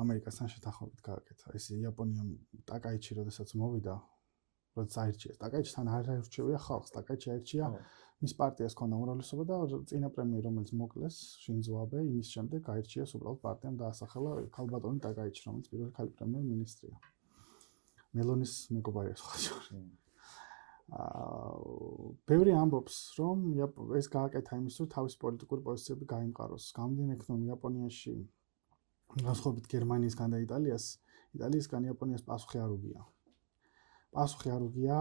ამერიკასთან შეთანხმებით გააკეთა. ეს იაპონიამ ტაკაიჩი, როდესაც მოვიდა, როდესაც აირჩიეს, ტაკაიჩთან არ აირჩევია ხალხს, ტაკაიჩი აირჩია მის პარტიას ჰქონდა უმრავლესობა და წინა პრემიერ, რომელიც მოკლეს, შინზო აბე, იმის შემდეგ გაირჩიეს უბრალოდ პარტიამ დაასახელა ქალბატონი ტაკაიჩი, რომელიც პირველი ქალი პრემიერ-მინისტრია. მელონის მეგობარია სხვა შორის. ბევრი ამბობს, რომ ეს გააკეთა იმის, რომ თავის პოლიტიკური პოზიციები გაიმყაროს. გამომდინარე იქ, რომ იაპონიაში განსხვავებით გერმანიისგან და იტალიისგან იაპონიას პასუხი არ უგია. პასუხი არ უგია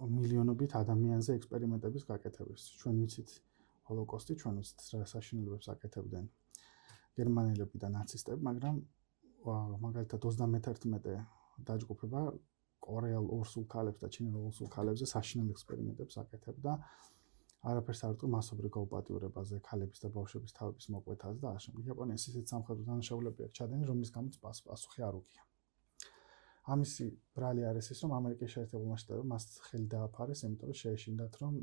მილიონობით ადამიანზე ექსპერიმენტების გაკეთებას. ჩვენ ვიცით ჰოლოკოსტი, ჩვენ ვიცით რა საშინელებებს აკეთებდნენ გერმანელები და ნაცისტები, მაგრამ მაგალითად 31 დაჯგუფება კორეალ ორსულ ქალებს და ჩინელ ორსულ ქალებზე საშინელ ექსპერიმენტებს აკეთებდა. არაფერს არ უთქვი მასობრივ გაუპატიურებაზე, ქალების და ბავშვების თავების მოკვეთაზე და ასე შემდეგ. იაპონიას ისეთ სამხედრო დანაშაულები აქვს ჩადენილი, რომლის გამოც პასუხი არ უგია. ამისი ბრალი არის ის, რომ ამერიკის შეერთებულმა შტატებმა მას ხელი დააფარეს, იმიტომ რომ შეეშინდათ, რომ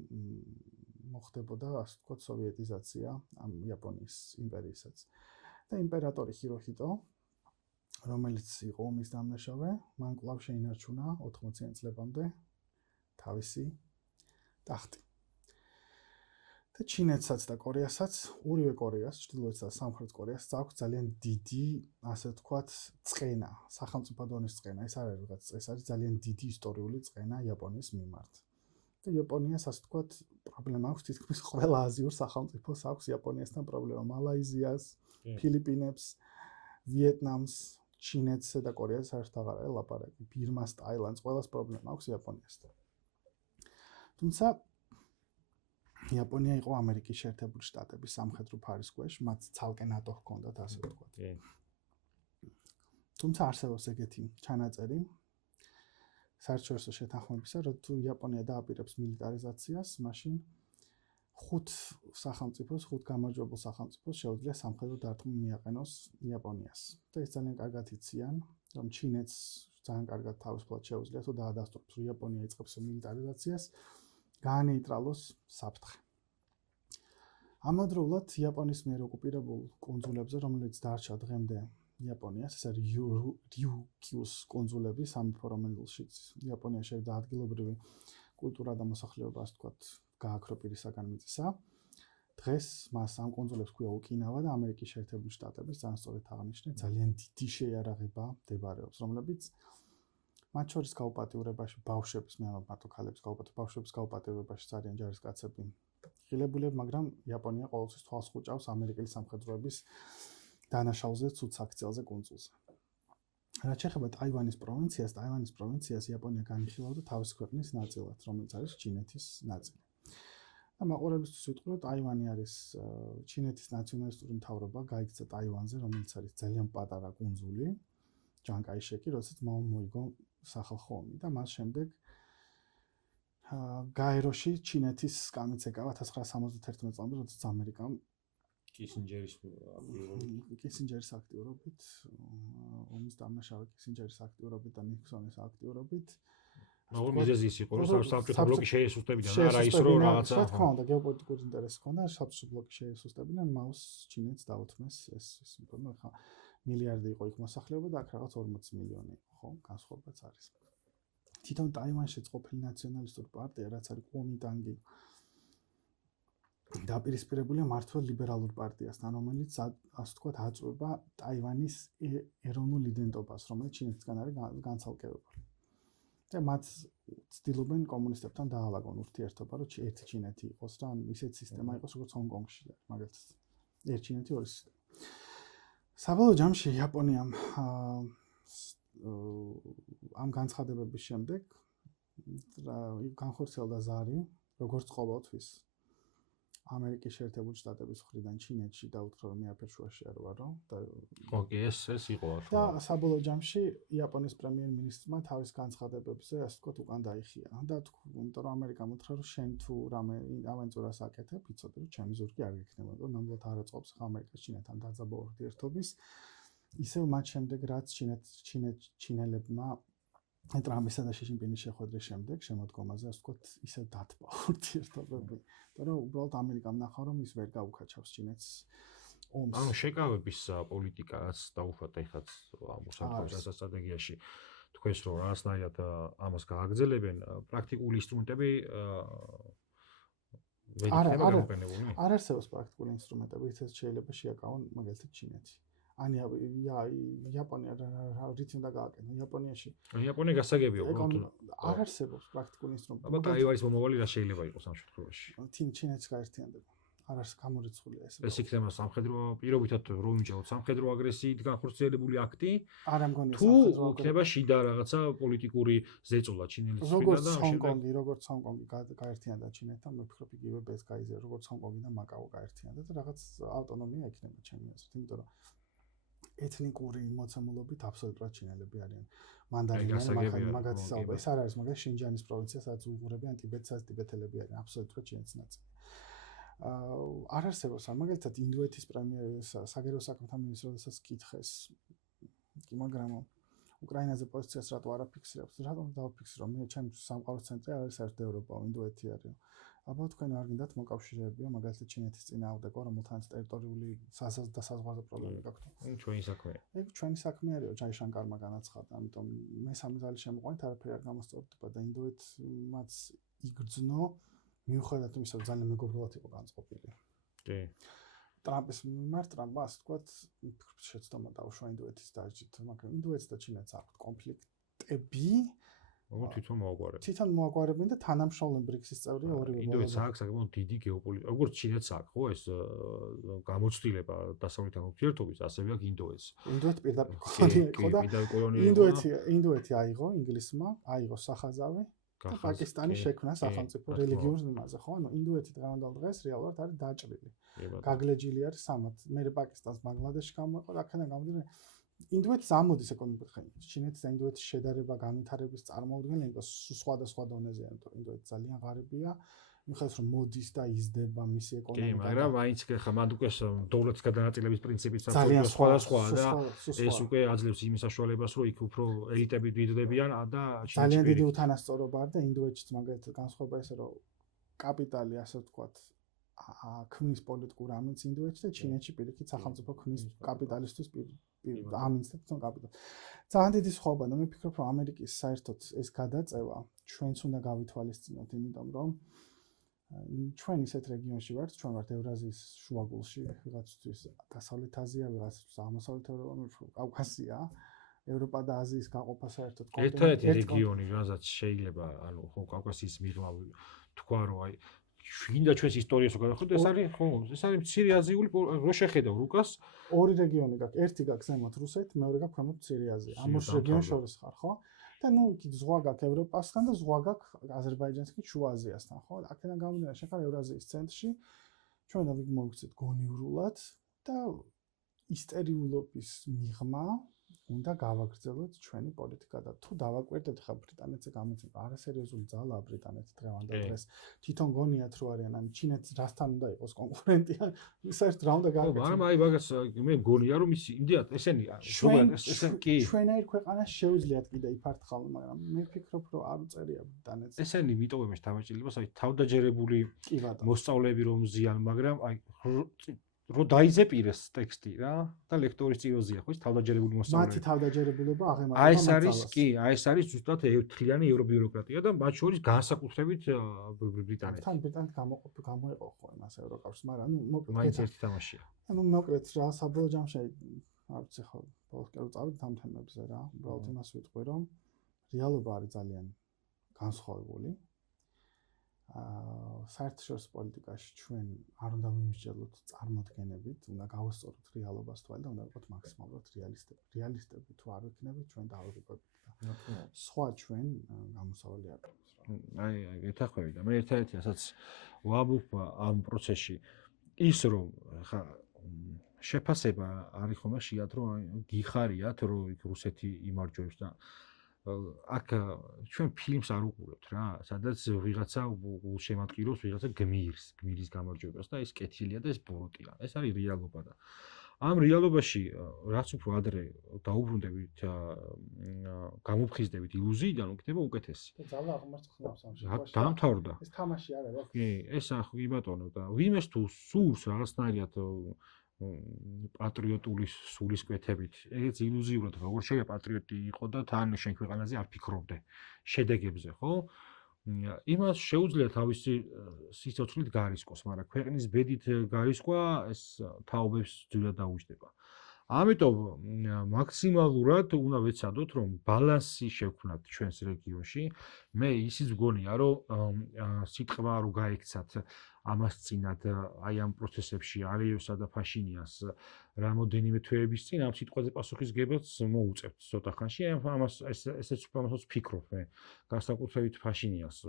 მოხდებოდა, ასე ვთქვათ, სოვიეტიზაცია ამ იაპონიის იმპერიისაც. და იმპერატორი ჰიროჰიტო, რომელიც იყო ომის დამნაშავე, მან კვლავ შეინარჩუნა 80-იან წლებამდე თავისი ტახტი. და ჩინეთსაც და კორეასაც, ორივე კორეას, ჩრდილოეთს და სამხრეთ კორეას აქვს ძალიან დიდი, ასე ვთქვათ, წყენა, სახელმწიფო დონის წყენა. ეს არ არის რაღაც, ეს არის ძალიან დიდი ისტორიული წყენა იაპონიის მიმართ. და იაპონიას, ასე ვთქვათ, პრობლემა აქვს თითქმის ყველა აზიურ სახელმწიფოს აქვს იაპონიასთან პრობლემა. მალაიზიას, ფილიპინებს, ვიეტნამს, ჩინეთს და კორეას საერთოდ აღარ არის ლაპარაკი. ბირმას, ტაილანდს, ყველას პრობლემა აქვს იაპონიასთან. თუმცა იაპონია იყო ამერიკის შეერთებული შტატების სამხედრო ფარის ქვეშ, მათ ცალკე ნატო ჰქონდათ, ასე ვთქვათ. თუმცა არსებობს ეგეთი ჩანაწერი საერთაშორისო შეთანხმებისა, რომ თუ იაპონია დააპირებს მილიტარიზაციას, მაშინ 5 სახელმწიფოს, 5 გამარჯვებულ სახელმწიფოს შეუძლია სამხედრო დარტყმა მიაყენოს იაპონიას. და ეს ძალიან კარგად იციან, რომ ჩინეთს ძალიან კარგად თავისუფლად შეუძლია თუ დაადასტურებს, რომ იაპონია იწყებს მილიტარიზაციას, გაანეიტრალოს საფრთხე. ამავდროულად იაპონიის მიერ ოკუპირებულ კუნძულებზე, რომელიც დარჩა დღემდე იაპონიას, ეს არის რიუკიუს კუნძულები, სამეფო რომელშიც იაპონია შევიდა ადგილობრივი კულტურა და მოსახლეობა, ასე ვთქვათ, გააქრო პირისაგან მიწისა. დღეს მას ამ კუნძულებს ჰქვია ოკინავა და ამერიკის შეერთებული შტატების ძალიან სწორედ აღნიშნე ძალიან დიდი შეიარაღება მდებარეობს, რომლებიც მათ შორის გაუპატიურებაში ბავშვებს, მე ამბობ მარტო ქალებს ბავშვების გაუპატიურებაში ძალიან ჯარისკაცები ღილებულები, მაგრამ იაპონია ყოველთვის თვალს ხუჭავს ამერიკელი სამხედროების დანაშაულზე ცუც აქციელზე კუნძულზე. რაც შეეხება ტაივანის პროვინციას იაპონია განიხილავდა თავის ქვეყნის ნაწილად, რომელიც არის ჩინეთის ნაწილი. და მაყურებლისთვის ვიტყვი, რომ ტაივანი არის ჩინეთის ნაციონალისტური მთავრობა გაიქცა ტაივანზე, რომელიც არის ძალიან პატარა კუნძული, ჯანკაიშეკი, როდესაც მან მოიგო სახალხო ომი და მას შემდეგ გაეროში ჩინეთის სკამიც ეკავა 1971 წლამდე, როდესაც ამერიკამ კისინჯერის აქტიურობით, ომის დამნაშავე კისინჯერის აქტიურობით და ნიქსონის აქტიურობით მაგრამ მიზეზი ის იყო, რომ საბჭოთა ბლოკი შეესუსტებინა, არა ის რომ რაღაცა. რა თქმა უნდა, გეოპოლიტიკური ინტერესი ჰქონდა, საბჭოთა ბლოკი შეესუსტებინა, მას ჩინეთს დაუთმეს ეს იმიტომ ხა მილიარდი იყო იქ მოსახლეობა და აქ რაღაც 40 მილიონი იყო, ხო, განსხვავებაც არის. თვითონ ტაივანშიც ყოფილი ნაციონალისტური პარტია, რაც არის კუომინტანგი, დაპირისპირებულია მართლა ლიბერალურ პარტიასთან, რომელიც ასე ვთქვათ, აწვება ტაივანის ეროვნულ იდენტობას, რომელიც ჩინეთისგან არის განცალკევებული. და მათ ცდილობენ კომუნისტებთან დაალაგონ ურთიერთობა, რომ ერთი ჩინეთი იყოს და ისეთ სისტემა იყოს, როგორც ჰონკონგში, მაგალითად. ერთი ჩინეთი, ორი სისტემა. საბოლოო ჯამში იაპონიამ ამ განცხადებების შემდეგ განხორციელდა ზარი, როგორც ყოველთვის ამერიკის შეერთებული შტატების მხრიდან ჩინეთში და უთხრა, რომ მე აფერ შუაში არ ვარო და ოკეი, ეს იყო ახლა. და საბოლოო ჯამში იაპონიის პრემიერ-მინისტრმა თავის განცხადებებზე, ასე ვთქვათ, უკან დაიხია და იმიტომ რომ ამერიკამ უთხრა, რომ შენ თუ რამე ავენტურას აკეთებ, იცოდე, რომ ჩემი ზურგი არ გექნება და ნამდვილად არ აწყობს ამერიკას ჩინეთთან დაძაბო ურთიერთობის. ისევ მათ შემდეგ, რაც ჩინელებმა ტრამპისა და შიჯინპინის შეხვედრის შემდეგ შემოდგომაზე, ასე ვთქვათ, ისევ დათბა ურთიერთობები. იმიტომ რომ უბრალოდ ამერიკამ ნახა, რომ ის ვერ გაუკაჩავს ჩინეთს ომს. ანუ შეკავების პოლიტიკას დაუშვათ ეხაც ამ უსაფრთხოების სტრატეგიაში. თქვენს რომ რაღაცნაირად ამას გააგრძელებენ, პრაქტიკული ინსტრუმენტები ვეიქნება გამოყენებული? არ არსებობს პრაქტიკული ინსტრუმენტები, რითაც შეიძლება შეაკავონ მაგალითად ჩინეთი. იაპონია რით უნდა გააკეთო? იაპონიაში იაპონია გასაგებია უბრალოდ. არ არსებობს პრაქტიკული ინსტრუმენტები. აბა ტაივანის მომავალი რა შეიძლება იყოს ამ შემთხვევაში? ჩინეთს გაერთიანდება. არ არის გამორიცხულია ეს. ეს იქნება სამხედრო პირობითად რომ იმჭალოთ სამხედრო აგრესიით განხორციელებული აქტი. არ ამგონია თუ იქნება შიდა რაღაცა პოლიტიკური ზეწოლა ჩინელის მხრიდან და ჰონკონგი, როგორც ჰონკონგი გაერთიანდა ჩინეთთან, მე ვფიქრობ იგივე ბეს გაიზარდა, როგორც ჰონკონგი და მაკაო გაერთიანდა და რაღაც ავტონომია იქნება ჩემი აზრით, იმიტომ რომ ეთნიკური მოცემულობით აბსოლუტურად ჩინელები არიან. მანდარინები მაგათი საუბარი. ეს არ არის მაგას შინჯანის პროვინცია, სადაც უიღურები ან ტიბეტსაც ტიბეტელები არიან, აბსოლუტურად ჩინეთის ნაწილი. არ არსებობს მაგალითად ინდოეთის საგარეო საქმეთა მინისტრს როდესაც კითხეს კი მაგრამ უკრაინაზე პოზიციას რატო არ აფიქსირებს? რატომ დავაფიქსირო? მე ჩემს სამყაროს ცენტრი არ არის საერთოდ ევროპა, ინდოეთი არის. აბა თქვენ არ გინდათ მოკავშირეებია მაგალითად ჩინეთის წინააღმდეგო, რომელთანაც ტერიტორიული და საზღვარგარეთ პრობლემა გაქვთ. ჩვენი საქმეა. ეგ ჩვენი საქმე არისო, ჯაიშანკარმა განაცხადა, ამიტომ მე სამი ძალის შემოყვანით არაფერი არ გამოსწორდება და ინდოეთმაც იგრძნო მიუხედავად იმისა, რომ ძალიან მეგობრულად იყო განწყობილი. კი. ტრამპის მიმართ ტრამპმა ასე ვთქვათ, შეცდომა დაუშვა ინდოეთის დაჯით, მაგრამ ინდოეთს და ჩინეთს აქვთ კონფლიქტები. თვითონ მოაგვარებენ. თვითონ მოაგვარებენ და თანამშრომლობენ ბრიქსის წევრია ორივე. ინდოეთს აქვს საკმაოდ დიდი გეოპოლიტიკური, როგორც ჩინეთს აქვს, ხო, ეს გამოცდილება დასავლეთის ურთიერთობის, ასევე აქვს ინდოეთს. ინდოეთი პირდაპირ კოლონია იყო და ინდოეთი აიღო ინგლისმა, აიღო სახაზავი. პაკისტანი შექმნა სახელმწიფო რელიგიურ ზმაზე, ხო? ანუ ინდოეთი დღევანდელ დღეს რეალურად არის დაჭრილი. გაგლეჯილი არის სამად. მე პაკისტანს ბანგლადეშში გამოიყო და აქედან გამოდიოდა ინდოეთს ამოდის ეკონომიკურად ხელი. ჩინეთის და ინდოეთის შედარება განვითარების წარმოუდგენელი და სხვადასხვა დონეზეა, იმიტომ რომ ინდოეთი ძალიან ღარიბია. მიხედავს რომ მოდის და იზრდება მისი ეკონომიკა. კი, მაგრამ მაინც ხა მანდ უკვე დოლარის გადანაწილების პრინციპით სხვადასხვაა და ეს უკვე აძლევს იმის საშუალებას, რომ იქ უფრო ელიტები დიდდებიან და ძალიან დიდი უთანასწორობა არის და ინდოეთშიც მაგალითად განსხვავება ესე რომ კაპიტალი ასე ვთქვათ ქმნის პოლიტიკურ ამინს ინდოეთში და ჩინეთში პირიქით სახელმწიფო ქმნის კაპიტალისტვის ამინს და თვითონ კაპიტალს. ძალიან დიდი სხვაობა და მე ვფიქრობ რომ ამერიკის საერთოდ ეს გადაწევა ჩვენც უნდა გავითვალისწინოთ, იმიტომ რომ ჩვენ ისეთ რეგიონში ვართ, ჩვენ ვართ ევრაზიის შუაგულში, ვიღაცისთვის დასავლეთ აზია, ვიღაცისთვის აღმოსავლეთ ევროპა, კავკასია, ევროპა და აზიის გაყოფა საერთოდ ერთ-ერთი რეგიონი, რომელსაც შეიძლება, ანუ ხო, კავკასიის მიღმა თქვა, რომ აი შინდა ჩვენს ისტორიას რო გადავხედოთ, ეს არის ხო, ეს არის მცირე აზიული, რო შეხედავ რუკას, ორი რეგიონი გაქვს, ერთი გაქვს ზემოთ რუსეთ, მეორე გაქვს ქვემოთ მცირე აზია. ამ ორ რეგიონს შორის ხარ, ხო? და ნუ იქ ზღვა გაქვს ევროპასთან და ზღვა გაქვს აზერბაიჯანსთან, შუა აზიასთან, ხო? აქედან გამომდინარე, შეხარ ევრაზიის ცენტრში, ჩვენ მოვიქცეთ გონივრულად და ისტერიულობის მიღმა უნდა გავაგრძელოთ ჩვენი პოლიტიკა და თუ დავაკვირდეთ ხა ბრიტანეთზე გამოცემა არასერიოზული ძალაა ბრიტანეთი დღევანდელ დღეს თვითონ გონიათ რომ არიან ან ჩინეთს რასთან უნდა იყოს კონკურენტი ან საერთოდ რა უნდა გააკეთოს მაგრამ აი მაგას მე მგონია რომ ის იმდიათ ესენი ესენ კი ჩვენაირ ქვეყანას შეუძლიათ კიდე იფართხალო მაგრამ მე ვფიქრობ რომ არ უწერია ბრიტანეთს ესენი მიტოვებაში თავაჭირებას აი თავდაჯერებული მოსწავლეები რომ ზიან მაგრამ აი რო დაიზეპირეს ტექსტი რა და ლექტორის წიროზია ხო ის თავდაჯერებული მოსწავლეები მათი თავდაჯერებულება აღემატება აი ეს არის კი აი ეს არის ზუსტად ერთლიანი ევრობიუროკრატია და მათ შორის განსაკუთრებით ბრიტანეთი თან ბრიტანეთი გამოეყო ხო იმას ევროკავშირს მაგრამ ნუ მოკლედ მაინც ერთი თამაშია ანუ მოკლედ რა საბოლოო ჯამში არ ვიცი ხო ბოლოს წავიდით ამ თემებზე რა უბრალოდ იმას ვიტყვი რომ რეალობა არის ძალიან განსხვავებული საერთაშორისო პოლიტიკაში ჩვენ არ უნდა ვიმსჯელოთ წარმოდგენებით, უნდა გავასწოროთ რეალობას თვალ და უნდა ვიყოთ მაქსიმალურად რეალისტები. თუ არ ვიქნებით, ჩვენ დავიღუპებით და სხვა ჩვენ გამოსავალი არ გვაქვს რა. აი, ეთახვევი და მე ერთ-ერთი ასაც ვამბობ ამ პროცესში ის რომ ხა შეფასება არის ხომ შეათ რომ გიხარიათ რომ იქ რუსეთი იმარჯვებს და აქ ჩვენ ფილმს არ უყურებთ რა, სადაც ვიღაცა შემატყიროს ვიღაცა გმირის გამარჯვებას და ეს კეთილია და ეს ბოროტია. ეს არის რეალობა და ამ რეალობაში რაც უფრო ადრე დაუბრუნდებით გამოფხიზდებით ილუზიიდან უკეთება უკეთესი. და ძალა აღმარცხნავს ამ შემთხვევაში. დამთავრდა. ეს თამაში არა რა. კი, ეს კი ბატონო და ვიმეს თუ სულს რაღაცნაირად პატრიოტული სულისკვეთებით. ეს ილუზიურად როგორ შეიძლება პატრიოტი იყო და თან შენ ქვეყანაზე არ ფიქრობდე შედეგებზე, ხო? იმას შეუძლია თავისი სიცოცხლით გარისკოს, მაგრამ ქვეყნის ბედით გარისკვა ეს თაობებს ძვირად დაუჯდება. ამიტომ მაქსიმალურად უნდა ვეცადოთ, რომ ბალანსი შევქმნათ ჩვენს რეგიონში. მე ისიც მგონია, რომ სიტყვა რო გაიქცათ ამას წინათ აი ამ პროცესებში არიევსა და ფაშინიანს რამოდენიმე თვეების წინ ამ სიტყვაზე პასუხისგებაც მოუწევთ ცოტა ხანში. ამას ესეც ამასაც ვფიქრობ მე, განსაკუთრებით ფაშინიანს.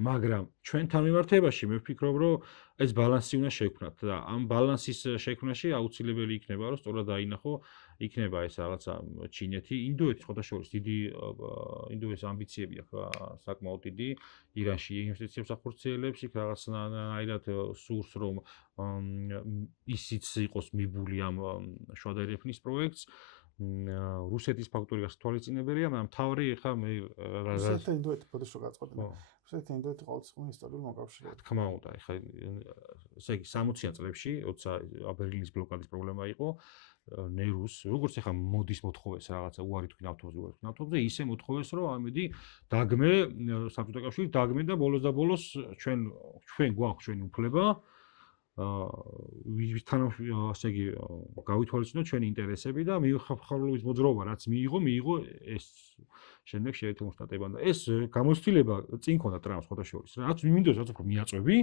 მაგრამ ჩვენთან მიმართებაში მე ვფიქრობ, რომ ეს ბალანსი უნდა შევქმნათ და ამ ბალანსის შექმნაში აუცილებელი იქნება, რომ სწორად დაინახო იქნება ეს რაღაცა ჩინეთი, ინდოეთის ხოთაშორის დიდი ინდოეთის ამბიციები აქვს საკმაოდ დიდი ირანში ინვესტიციებს ახორციელებს, იქ რაღაცნაირად სურს რომ ისიც იყოს მიბული ამ შუა დერეფნის პროექტს. რუსეთის ფაქტორი გასათვალისწინებელია, მაგრამ თავი ხა მე რუსეთი ინდოეთი ბოდიშო გაწყობდნენ. რუსეთი ინდოეთი ყოველწლიურად ისტორიულ მოკავშირეა. თქმა უნდა, ხა ესე იგი 60-იან წლებში, როცა ბერლინის ბლოკადის პრობლემა იყო, ნერუს, როგორც ახლა მოდის მოთხოვეს რაღაცა უარი თქვი ნავთობზე, ისე მოთხოვეს, რომ ამედი დაგმე საბჭოთა კავშირი დაგმე და ბოლოს და ბოლოს ჩვენ გვაქვს ჩვენი უფლება თან ასე იგი გავითვალისწინოთ ჩვენი ინტერესები და მიხარხალობის მოძრაობა რაც მიიღო ეს შემდეგ შეერთებულმა და ეს გამოცდილება წინ ქონდა ტრამპს ხოთაშორის რაც მინდოს რაც უფრო მიაწვევი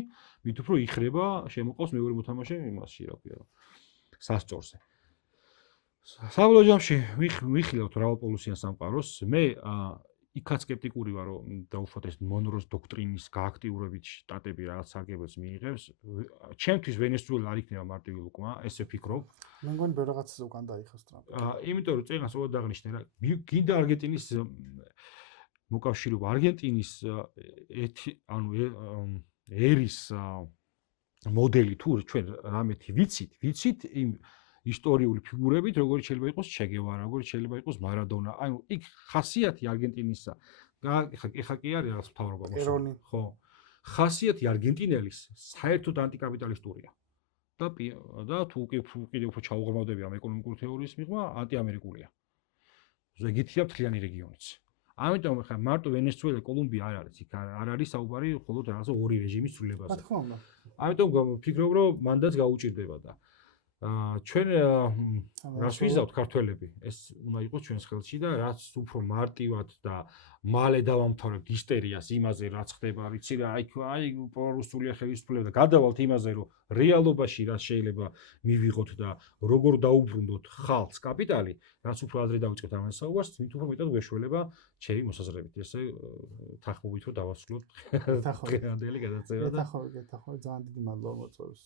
მით უფრო იხრება შემოყავს მეორე მოთამაშე იმასში რა ქვია სასწორზე საბოლოო ჯამში ვიხილავთ რავალ-პოლუსიან სამყაროს მე იქაც სკეპტიკური ვარ რომ დაუშვათ ეს მონროს დოქტრინის გააქტიურებით შტატები რაღაც სარგებელს მიიღებს ჩემთვის ვენესუელა არ იქნება მარტივი უკმა ესე ვფიქრობ მე მგონი ბევრ რაღაცას უკან დაიხოს ტრამპი იმიტომ რომ წელს უბრალოდ აღნიშნე რა გინდა არგენტინის მოკავშირეობა არგენტინის ერის მოდელი თუ ჩვენ რამეთი ვიცით იმ ისტორიული ფიგურებით, როგორც შეიძლება იყოს ჩე გევარა, როგორც შეიძლება იყოს მარადონა. ანუ იქ ხასიათი არგენტინისა. ეხა კი არის რაღაც მთავრობა მოსული. ხო. ხასიათი არგენტინელის საერთოდ ანტიკაპიტალისტურია. და თუ კიდევ უფრო ჩაუღრმავდები ამ ეკონომიკური თეორიის მიღმა, ანტიამერიკულია. ზოგადია მთლიანი რეგიონიც. ამიტომ ხა მარტო ვენესუელა, კოლუმბია არ არის, იქ არ არის საუბარი მხოლოდ რაღაცა ორი რეჟიმის ცვლილებაზე. რა თქმა უნდა. ამიტომ ვფიქრობ, რომ მანდაც გაუჭირდება და ჩვენ რას ვიზავთ ქართველები ეს უნდა იყოს ჩვენს ხელში და რაც უფრო მარტივად და მალე დავამთავრებთ ისტერიას იმაზე რაც ხდება ვიცი რა აი პრორუსულია ხელისუფლება და გადავალთ იმაზე რომ რეალობაში რაც შეიძლება მივიღოთ და როგორ დაუბრუნდოთ ხალხს კაპიტალი რაც უფრო ადრე დავიწყეთ ამ საუბარს მით უფრო მეტად გვეშველება ჩემი მოსაზრებით ესე თანხმობით რომ დავასრულოთ დღევანდელი გადაცემა და გეთახო ძალიან დიდი მადლობა მოწვევს